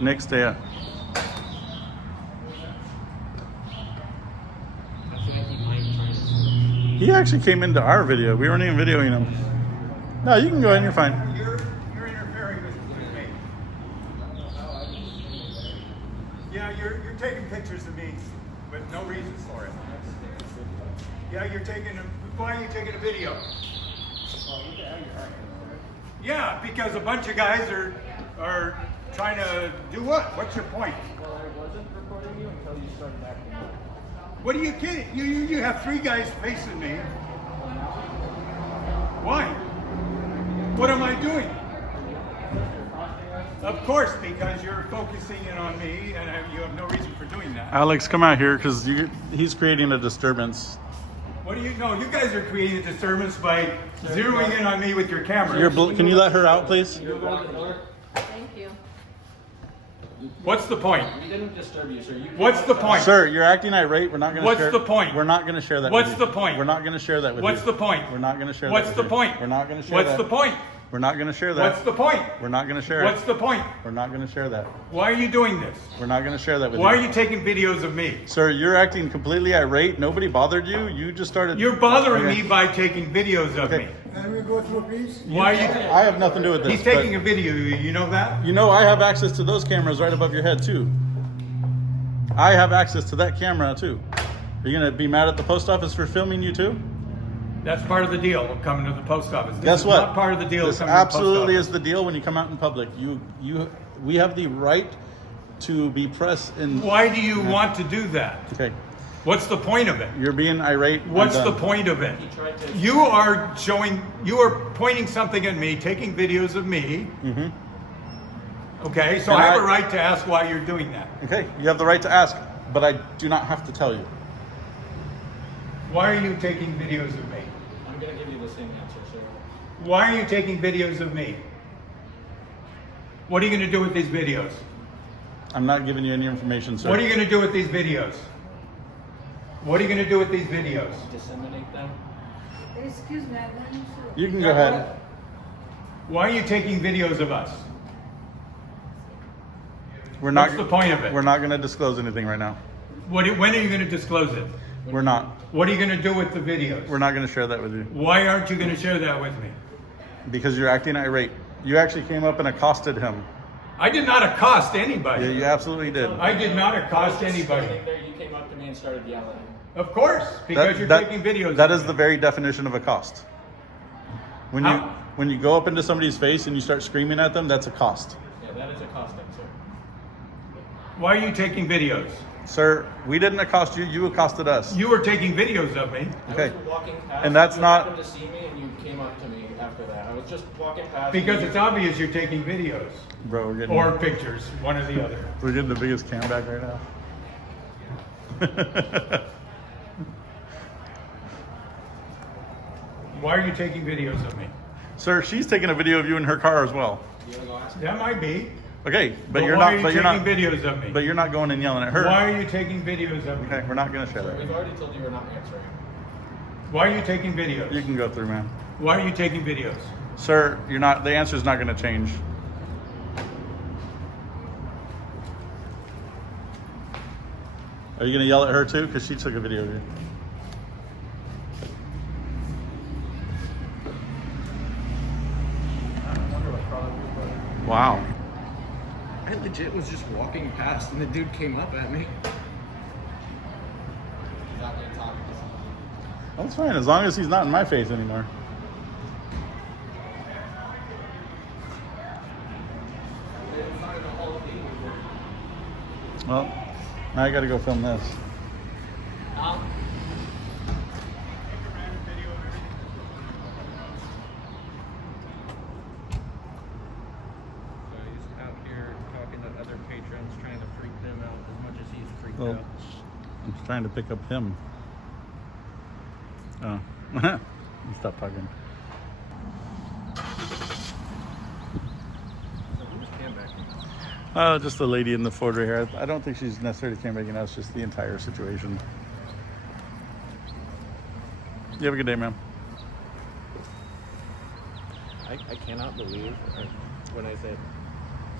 Nick, stay up. He actually came into our video. We weren't even videoing him. No, you can go in. You're fine. You're interfering with me. Yeah, you're taking pictures of me with no reason for it. Yeah, you're taking a, why are you taking a video? Yeah, because a bunch of guys are trying to do what? What's your point? Well, I wasn't recording you until you started acting up. What are you kidding? You have 3 guys facing me. Why? What am I doing? Of course, because you're focusing in on me, and you have no reason for doing that. Alex, come out here because he's creating a disturbance. What do you know? You guys are creating a disturbance by zeroing in on me with your camera. Can you let her out, please? You open the door. Thank you. What's the point? We didn't disturb you, sir. What's the point? Sir, you're acting irate. We're not going to share. What's the point? We're not going to share that. What's with you. the point? We're not going to share that with you. What's the point? We're not going to share What's that. the with you. point? We're not going to share What's that. the point? We're not going to share that. What's the point? We're not going to share What's it. the point? We're not going to share that. Why are you doing this? We're not going to share that with Why you. are you taking videos of me? Sir, you're acting completely irate. Nobody bothered you. You just started. You're bothering Okay. me by taking videos of me. Can we go through, please? Why are you? I have nothing to do with this. He's taking but a video. You know that? You know I have access to those cameras right above your head too. I have access to that camera too. Are you gonna be mad at the post office for filming you too? That's part of the deal of coming to the post office. This Guess is what? Not part of the deal. This of coming to the post absolutely office. is the deal when you come out in public. We have the right to be pressed in. Why do you want to do that? Okay, What's the point of it? you're being irate. I'm What's done. the point of it? You are pointing something at me, taking videos of me. Mm-hmm. Okay, so And I have I- a right to ask why you're doing that. Okay, you have the right to ask, but I do not have to tell you. Why are you taking videos of me? I'm gonna give you the same answer, sir. Why are you taking videos of me? What are you going to do with these videos? I'm not giving you any information, sir. What are you going to do with these videos? What are you going to do with these videos? Disseminate them. Excuse me, I want you to. You can go ahead. Why are you taking videos of us? We're not. What's the point of it? We're not going to disclose anything right now. When are you going to disclose it? We're not. What are you going to do with the videos? We're not going to share that with you Why aren't you going to share that with me? because you're acting irate. You actually came up and accosted him. I did not accost anybody. Yeah, you absolutely did. I did not accost anybody. There, you came up to me and started yelling. Of course, because you're taking videos. That of is me. the very definition of accost. When you go up into somebody's face and you start screaming at them, that's accost. Yeah, that is accosting, sir. Why are you taking videos? Sir, we didn't accost you. You accosted us. You were taking videos of me. Okay. I was walking past. And that's you not- happened to see me, and you came up to me after that. I was just walking past. Because you. it's obvious you're taking videos. Bro, we're getting, Or pictures, one or the other. we're getting the biggest cam back right now. Why are you taking videos of me? Sir, she's taking a video of you in her car as well. You wanna go ask me? That might be. Okay, but you're why not. are you But you're taking not. videos of me? But you're not going and yelling at her. Why are you taking videos of me? Okay, we're not gonna share Sir, that. we've already told you we're not answering. Why are you taking videos? You can go through, man. Why are you taking videos? Sir, you're not. The answer's not gonna change. Are you gonna yell at her too? Because she took a video of you. Wow. I legit was just walking past, and the dude came up at me. That's fine, as long as he's not in my face anymore. Well, now I gotta go film this. So he's out here talking to other patrons, trying to freak them out as much as he's freaked Well, out. I'm trying to pick up him. Oh. Stop talking. So who's cam backing? Just the lady in the Ford right here. I don't think she's necessarily campaigning us, just the entire situation. You have a good day, ma'am. I cannot believe when I said,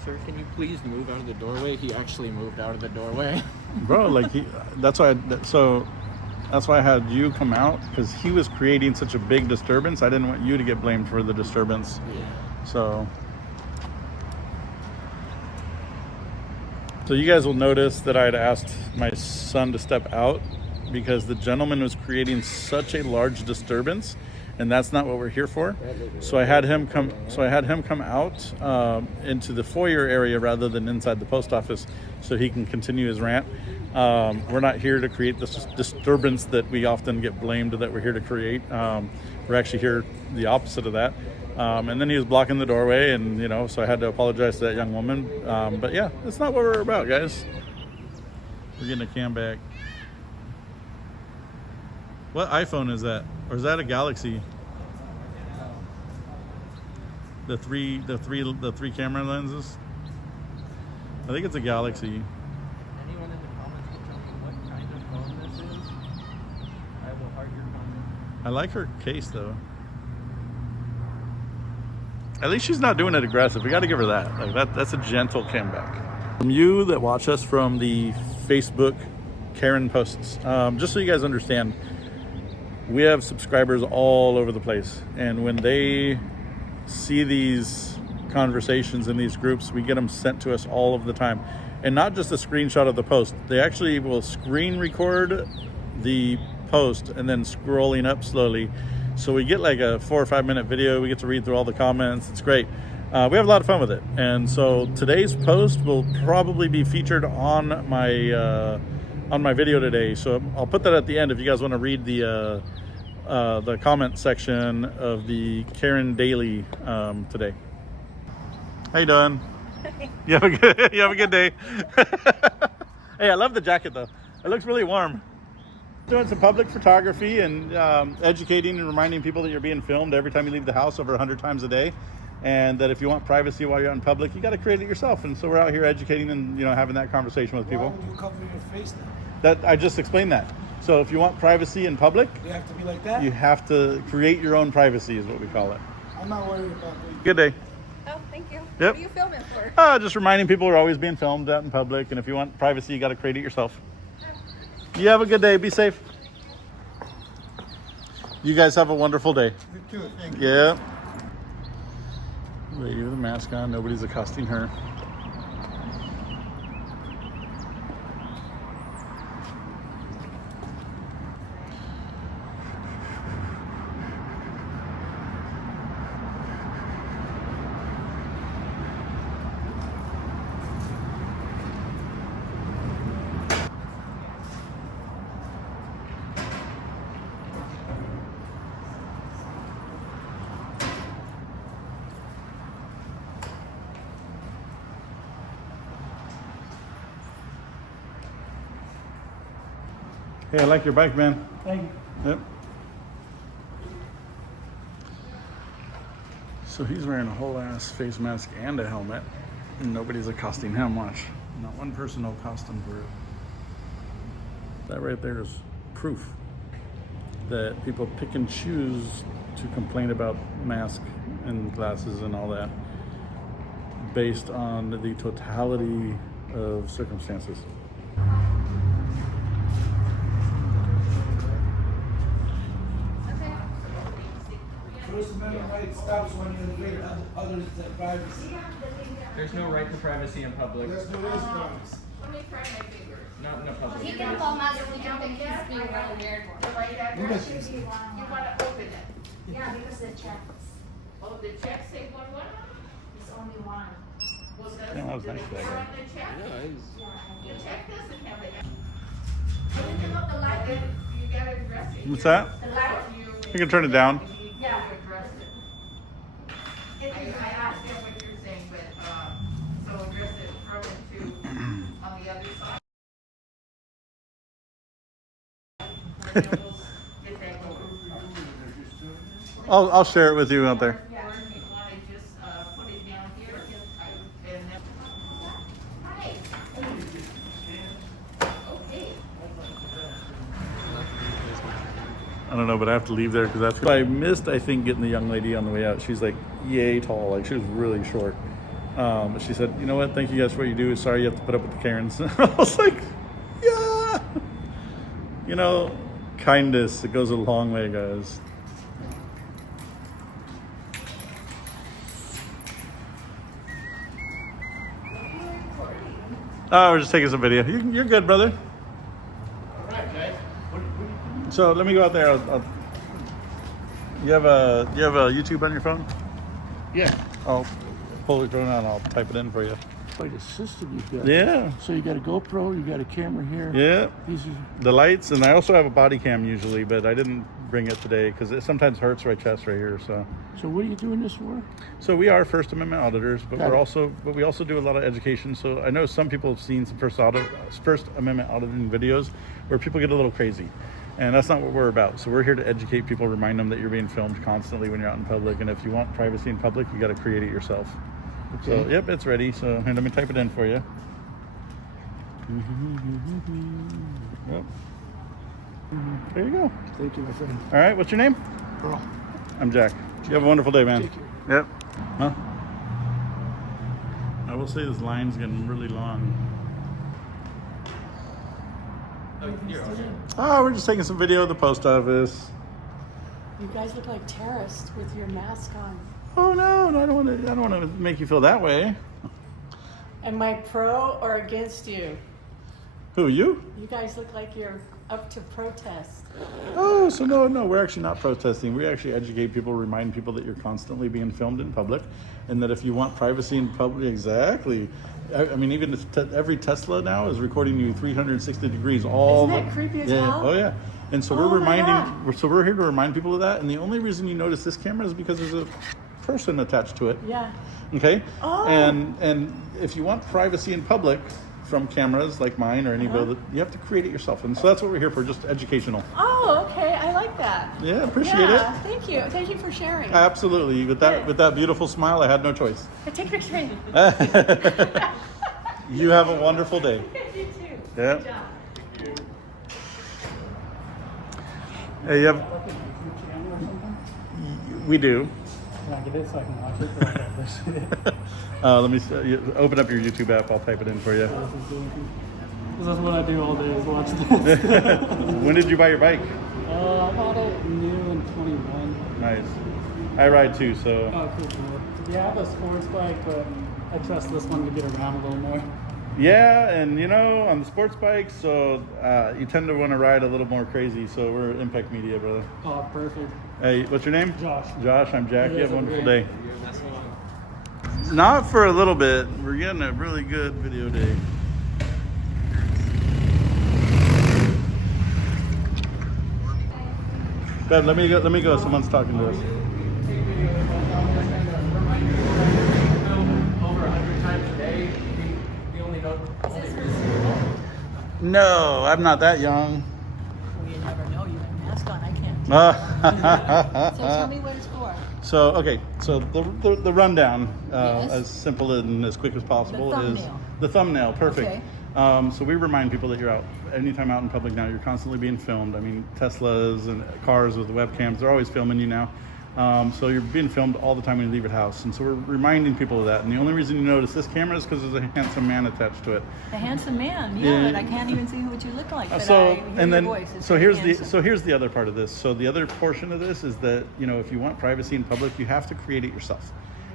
"Sir, can you please move out of the doorway?" He actually moved out of the doorway. Bro, like that's why I had you come out, because he was creating such a big disturbance. I didn't want you to get blamed for the disturbance. Yeah. So you guys will notice that I had asked my son to step out because the gentleman was creating such a large disturbance, and that's not what we're here for. So I had him come. So I had him come out into the foyer area rather than inside the post office, so he can continue his rant. We're not here to create this disturbance that we often get blamed that we're here to create. We're actually here the opposite of that. And then he was blocking the doorway, and so I had to apologize to that young woman. But yeah, that's not what we're about, guys. We're getting a cam back. What iPhone is that? Or is that a Galaxy? The three camera lenses? I think it's a Galaxy. Anyone in the comments can tell me what kind of phone this is? I will heart your comment. I like her case though. At least she's not doing it aggressive. We got to give her that. Like that's a gentle comeback. From you that watch us from the Facebook Karen posts, just so you guys understand, we have subscribers all over the place, and when they see these conversations in these groups, we get them sent to us all of the time, and not just a screenshot of the post. They actually will screen record the post and then scrolling up slowly, so we get like a 4 or 5 minute video. We get to read through all the comments. It's great. We have a lot of fun with it, and so today's post will probably be featured on my video today, so I'll put that at the end if you guys want to read the comment section of the Karen Daily today. How you doing? You have a good day. Hey, I love the jacket though. It looks really warm. Doing some public photography and educating and reminding people that you're being filmed every time you leave the house over 100 times a day, and that if you want privacy while you're out in public, you got to create it yourself. And so we're out here educating and having that conversation with people. Why would you cover your face then? That I just explained that. So if you want privacy in public, You have to be like that? you have to create your own privacy, is what we call it. I'm not worried about that. Good day. Oh, thank you. Yep. What are you filming for? Just reminding people we're always being filmed out in public, and if you want privacy, you got to create it yourself. You have a good day. Be safe. You guys have a wonderful day. You too, thank you. Yeah. Lady with a mask on. Nobody's accosting her. Hey, I like your bike, man. Thank you. Yep. So he's wearing a whole ass face mask and a helmet. And nobody's accosting him much. Not one person will accost him for it. That right there is proof that people pick and choose to complain about masks and glasses and all that based on the totality of circumstances. First Amendment right stops when you invade others' privacy. There's no right to privacy in public. There's no response. Let me try my fingers. Not in a public. He can film us, we can think he's being really weird. Right address, you want to open it. Yeah, because the checks. Oh, the check say what? It's only one. Well, does Yeah, that was nice, it that appear guy. on the check? Yeah, The check doesn't have it. When you look the light, then you gotta address it. What's that? The light. You can turn it down. Yeah. Address it. I asked him what you're saying, but, so address it probably to, on the other side. And then we'll get that going. I'll share it with you out there. Or if you wanna just, put it down here, and then. Hi. Okay. I don't know, but I have to leave there because that's. I missed, I think, getting the young lady on the way out. She's like yay tall, like she was really short. But she said, "You know what? Thank you guys for what you do. Sorry you have to put up with the Karens." I was like, "Yeah." You know, kindness, it goes a long way, guys. Oh, we're just taking some video. You're good, brother. So let me go out there. You have a YouTube on your phone? Yeah. I'll pull your phone out and I'll type it in for you. Quite a system you've got. Yeah. So you got a GoPro, you got a camera here. Yeah. These are The lights, and I also have a body cam usually, but I didn't bring it today because it sometimes hurts my chest right here. So what are you doing this for? we are First Amendment auditors, but Got it. we also do a lot of education. So I know some people have seen some First Amendment auditing videos where people get a little crazy. And that's not what we're about. So we're here to educate people, remind them that you're being filmed constantly when you're out in public. And if you want privacy in public, you got to create it yourself. Okay. So, yep, it's ready. So here, let me type it in for you. Yep. There you go. Thank you, my friend. All right, what's your name? Pearl. I'm Jack. You have a wonderful day, man. Take care. Yep. Huh? I will say this line's getting really long. Oh, we're just taking some video of the post office. You guys look like terrorists with your mask on. Oh no, I don't want to make you feel that way. Am I pro or against you? Who, you? You guys look like you're up to protest. Oh, so no, we're actually not protesting. We actually educate people, remind people that you're constantly being filmed in public, and that if you want privacy in public, exactly. I mean, even every Tesla now is recording you 360 degrees. All Isn't that creepy as yeah, hell? Oh yeah. And so Oh we're my reminding. So we're here to remind people of that. And the only reason you notice this camera is because there's a person attached to it. Yeah. Okay. Oh. And if you want privacy in public from cameras like mine or any build, you have to create it yourself. And so that's what we're here for, just educational. Oh, okay. I like that. Yeah, appreciate it. it. Thank you for sharing. Absolutely. With that beautiful smile, I had no choice. Take a picture of me. You have a wonderful day. You too. Yeah. Good job. Hey, you have. We do. Can I get it so I can watch it? Let me open up your YouTube app. I'll type it in for you. This is what I do all day is watch this. When did you buy your bike? I bought it new in 21. Nice. I ride too, so. Oh, cool. Yeah, I have a sports bike, but I trust this one to get around a little more. Yeah, and on the sports bikes, so you tend to want to ride a little more crazy. So we're Impact Media, brother. Oh, perfect. Hey, what's your name? Josh. Josh, I'm Jack. You have a wonderful day. That's Not for a little bit. We're getting a really good video day. Babe, let me go. Someone's talking to us. over 100 times a day. You only know. No, I'm not that young. So tell me what it's for. So okay, so the rundown, Yes. as simple and as quick as possible, The is thumbnail. the thumbnail. Perfect. Okay. So we remind people that you're out anytime out in public now. You're constantly being filmed. I mean, Teslas and cars with the webcams, they're always filming you now. So you're being filmed all the time when you leave your house, and so we're reminding people of that. And the only reason you notice this camera is because there's a handsome man attached to it. A handsome man, Yeah. but I can't even see what you look like. But So I hear and your then voice. It's so very here's handsome. here's the other part of this. So the other portion of this is that, you know, if you want privacy in public, you have to create it yourself.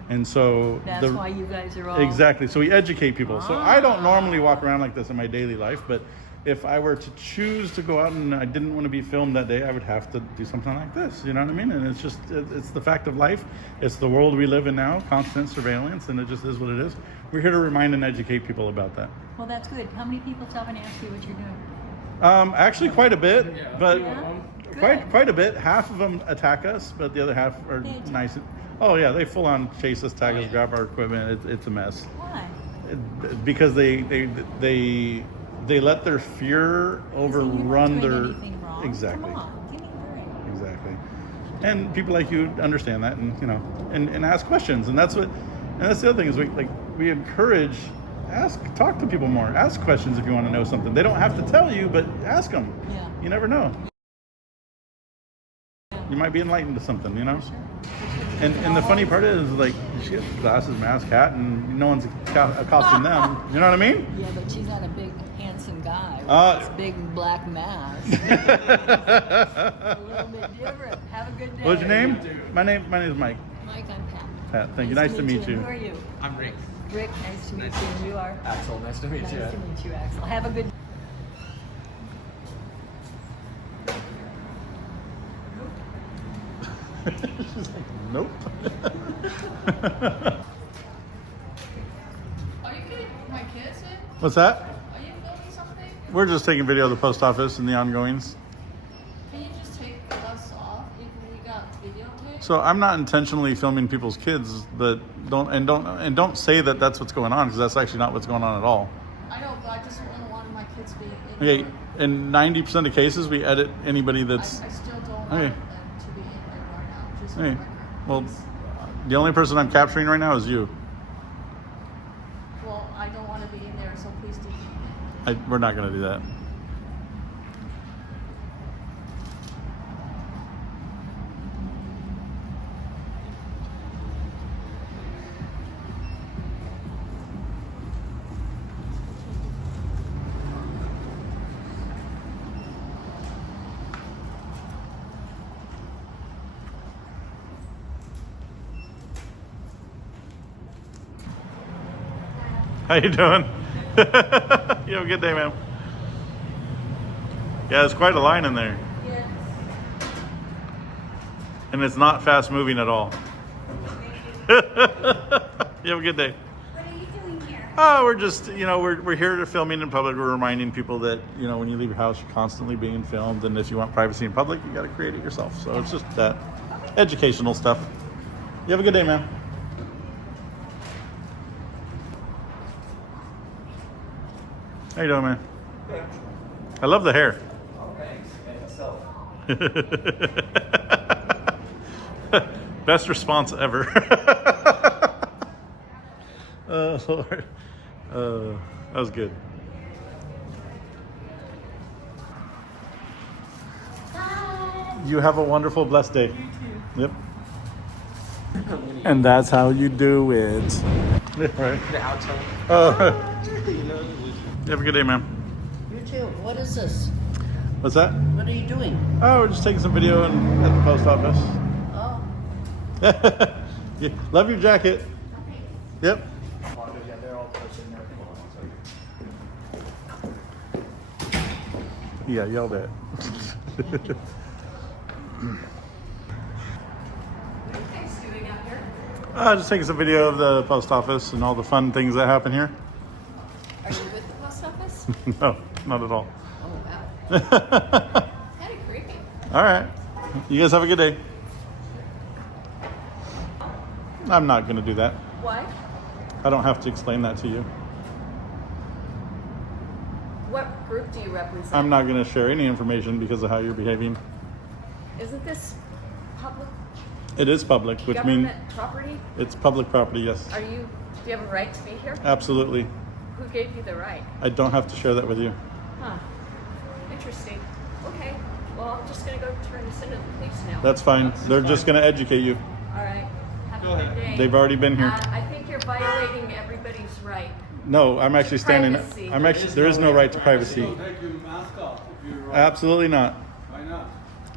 And so That's why you guys are all exactly. So we educate people. So I don't normally walk around like this in my daily life, but if I were to choose to go out and I didn't want to be filmed that day, I would have to do something like this. You know what I mean? And it's just, it's the fact of life. It's the world we live in now, constant surveillance, and it just is what it is. We're here to remind and educate people about that. Well, that's good. How many people stop and ask you what you're doing? Actually quite a bit, but Yeah? quite a bit. Half of them attack us, but the other half are nice. Oh yeah, they full on chase us, tag us, grab our equipment. It's a mess. Why? Because they let their fear overrun their exactly. Come on, give me a break. Exactly. And people like you understand that, and you know, and ask questions, and that's the other thing is we encourage, talk to people more, ask questions if you want to know something. They don't have to tell you, but ask them. Yeah. You never know. You might be enlightened to something, you know. And the funny part is, like, she has glasses, mask, hat, and no one's accosting them. You know what I mean? Yeah, but she's not a big, handsome guy with this big black mask. A little bit different. Have a good day. What's your name? My name is Mike. Mike, I'm Pat. Pat, thank you. Nice to meet you. Who are you? I'm Rick. Rick, nice to meet you. And you are? Axel, nice to meet you. Nice to meet you, Axel. Have a good She's like, nope. Are you getting my kids in? What's that? Are you filming something? We're just taking video of the post office and the ongoings. Can you just take us off if we got videotape? So I'm not intentionally filming people's kids, but don't say that that's what's going on, because that's actually not what's going on at all. I know, but I just wouldn't want my kids being in Okay, in 90% of cases, we edit anybody that's. I still don't want Okay. them to be in there right now. Just Okay. for the record. Well, the only person I'm capturing right now is you. Well, I don't want to be in there, so please do. We're not going to do that. How you doing? You have a good day, ma'am. Yeah, there's quite a line in there. Yes. And it's not fast moving at all. You have a good day. What are you doing here? Oh, we're just, you know, we're here to filming in public. We're reminding people that, you know, when you leave your house, you're constantly being filmed. And if you want privacy in public, you got to create it yourself. So it's just that educational stuff. You have a good day, ma'am. How you doing, man? I love the hair. Oh, thanks. Best response ever. Oh, Lord. That was good. You have a wonderful, blessed day. Yep. And that's how you do it. Yeah, right. The outro. You have a good day, ma'am. You too. What is this? What's that? What are you doing? Oh, we're just taking some video at the post office. Oh. Yeah, love your jacket. Yep. Yeah, yelled at. Just taking some video of the post office and all the fun things that happen here. Are you with the post office? No, not at all. Oh, wow. Kind of creepy. All right. You guys have a good day. I'm not going to do that. Why? I don't have to explain that to you. What group do you represent? I'm not going to share any information because of how you're behaving. Is Isn't this public It is public, which means government property? it's public property, yes. Do you have a right to be here? Absolutely. Who gave you the right? I don't have to share that with you. Huh. Interesting. Okay. Well, I'm just gonna go turn this into the police now. That's fine. They're just going to educate you. All right. Have a good day. They've already been here. I think you're violating everybody's right. No, I'm actually standing. Privacy. There is no right to privacy. Take your mask off if you're Absolutely not. Why not?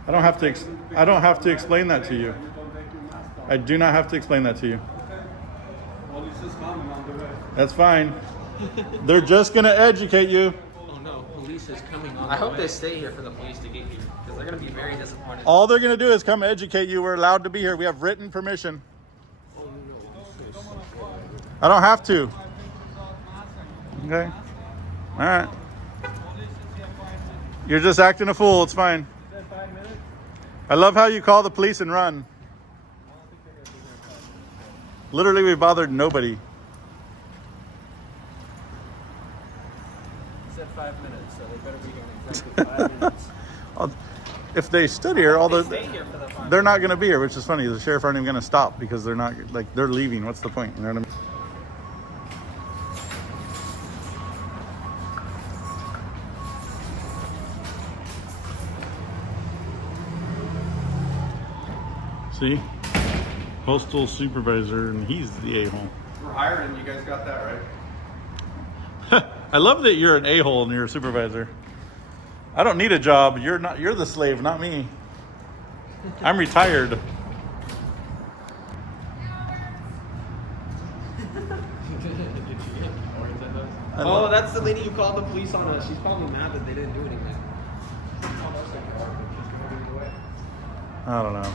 I don't have to. I don't have to explain that to you. You don't take your mask off. I do not have to explain that to you. Okay. Police is coming on the way. That's fine. They're just going to educate you. Oh no, police is coming on. I hope they stay here for the police to get you, because they're gonna be very disappointed. All they're going to do is come educate you. We're allowed to be here. We have written permission. I don't have to. Okay. All right. You're just acting a fool. It's fine. I love how you call the police and run. Literally, we bothered nobody. He said 5 minutes, so they better be here in exactly 5 minutes. If they stood here, Stay here for the 5 they're not going to be here, which is funny. The sheriff aren't even going to stop because they're not, like, they're leaving. What's the point? You know what I mean? See? Postal supervisor, and he's the a-hole. We're hiring, you guys got that right. I love that you're an a-hole and you're a supervisor. I don't need a job. You're the slave, not me. I'm retired. Oh, that's the lady who called the police on us. She's probably mad that they didn't do anything. I don't know.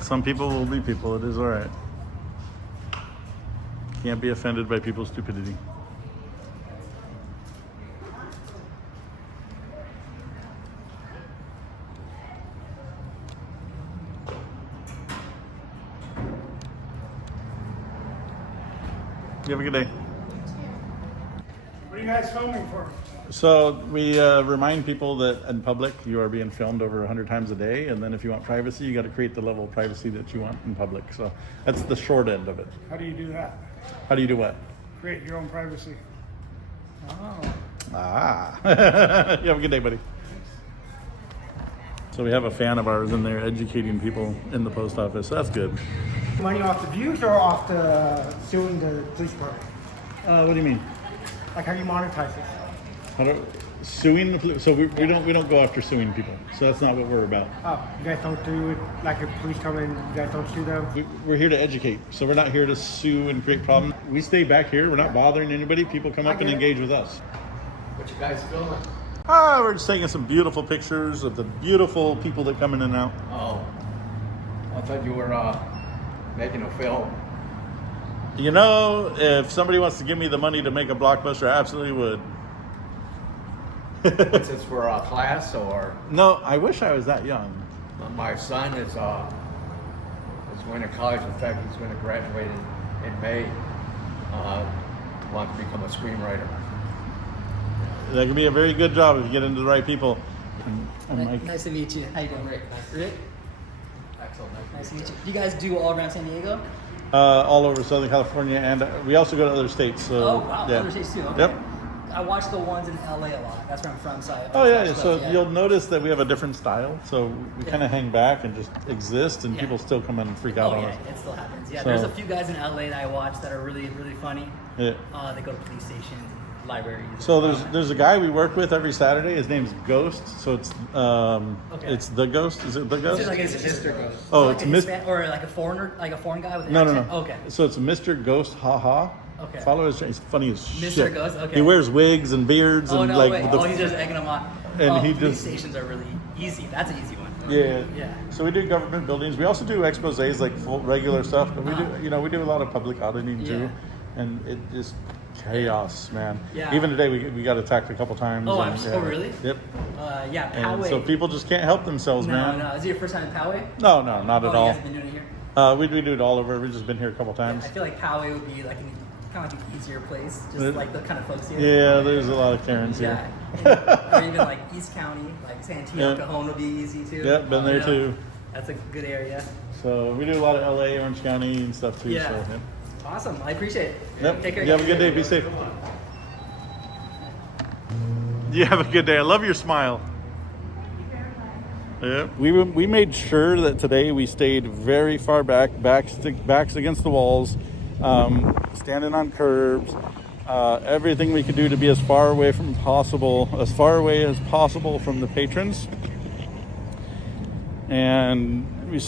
Some people will be people. It is all right. Can't be offended by people's stupidity. You have a good day. What are you guys filming for? So we remind people that in public you are being filmed over 100 times a day, and then if you want privacy, you got to create the level of privacy that you want in public. So that's the short end of it. How do you do that? How do you do what? Create your own privacy. Oh. Ah. You have a good day, buddy. So we have a fan of ours in there educating people in the post office. So that's good. Money off the views or off the suing the police department? What do you mean? Like how you monetize it? Suing the police? So we don't go after suing people. So that's not what we're about. Oh, you guys don't do it like if police come in, you guys don't sue them? We're here to educate. So we're not here to sue and create problems. We stay back here. We're not bothering anybody. People come up and engage with us. What you guys filming? We're just taking some beautiful pictures of the beautiful people that come in and out. Oh, I thought you were making a film. You know, if somebody wants to give me the money to make a blockbuster, I absolutely would. What's this for a class or? No, I wish I was that young. My son is going to college. In fact, he's going to graduate in May. Wants to become a screenwriter. That could be a very good job if you get into the right people. Nice to meet you. How you doing, Rick? Rick? Excellent. Nice to meet you. You guys do all around San Diego? All over Southern California, and we also go to other states. So, Oh, wow. yeah. Other states too. Okay. Yep. I watch the ones in LA a lot. That's where I'm from. So Oh yeah, so you'll notice that we have a different style. So we kind of hang back and just exist, and people still come in and freak out on us. It still happens. Yeah, So- there's a few guys in LA that I watch that are really, really funny. Yeah. They go to police stations, and libraries. So there's a guy we work with every Saturday. His name's Ghost. So it's it's the Ghost. Is it the Ghost? It's like it's Mr. Ghost. Oh, like it's a Mr. Hispan- or like a foreigner, like a foreign guy with an No. accent. Okay. So it's Mr. Ghost. Ha ha. Okay. Follow his. He's funny as Mr. shit. Ghost? Okay. He wears wigs and beards Oh and no like. way! with the- He's just egging them on. And he police just- stations are really easy. That's an easy one. Yeah. Yeah. So we do government buildings. We also do exposés, like full regular stuff. But we do, we do a lot of public auditing too, and it is chaos, man. Yeah. Even today, we got attacked a couple times. Oh, and, oh really? Yep. Yeah, And Poway. so people just can't help themselves, man. No. Is it your first time in Poway? No, not at You all. guys been doing it here? We do it all over. We've just been here a couple times. I feel like Poway would be like kind of like an easier place, just It- like the kind of folks here. Yeah, there's a lot of Karens Yeah. here. Or even like East County, like Santee, Yeah. Cajon would be easy too. Yep, been there You know, too. That's a good area. So we do a lot of LA, Orange County and stuff too. Yeah. So, yeah. Awesome. I appreciate it. Yep. Take care. You have a good day. Be safe. You have a good day. I love your smile. Yeah. We made sure that today we stayed very far back, backs against the walls, standing on curbs, everything we could do to be as far away as possible from the patrons. And we,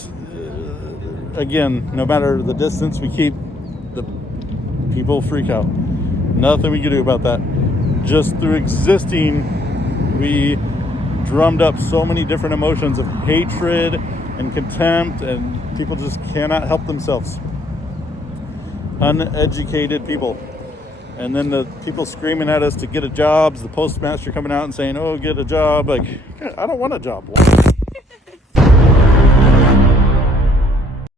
again, no matter the distance, we keep the people freak out. Nothing we can do about that. Just through existing, we drummed up so many different emotions of hatred and contempt, and people just cannot help themselves. Uneducated people. And then the people screaming at us to get a job, the postmaster coming out and saying, oh, get a job. Like, I don't want a job. Why?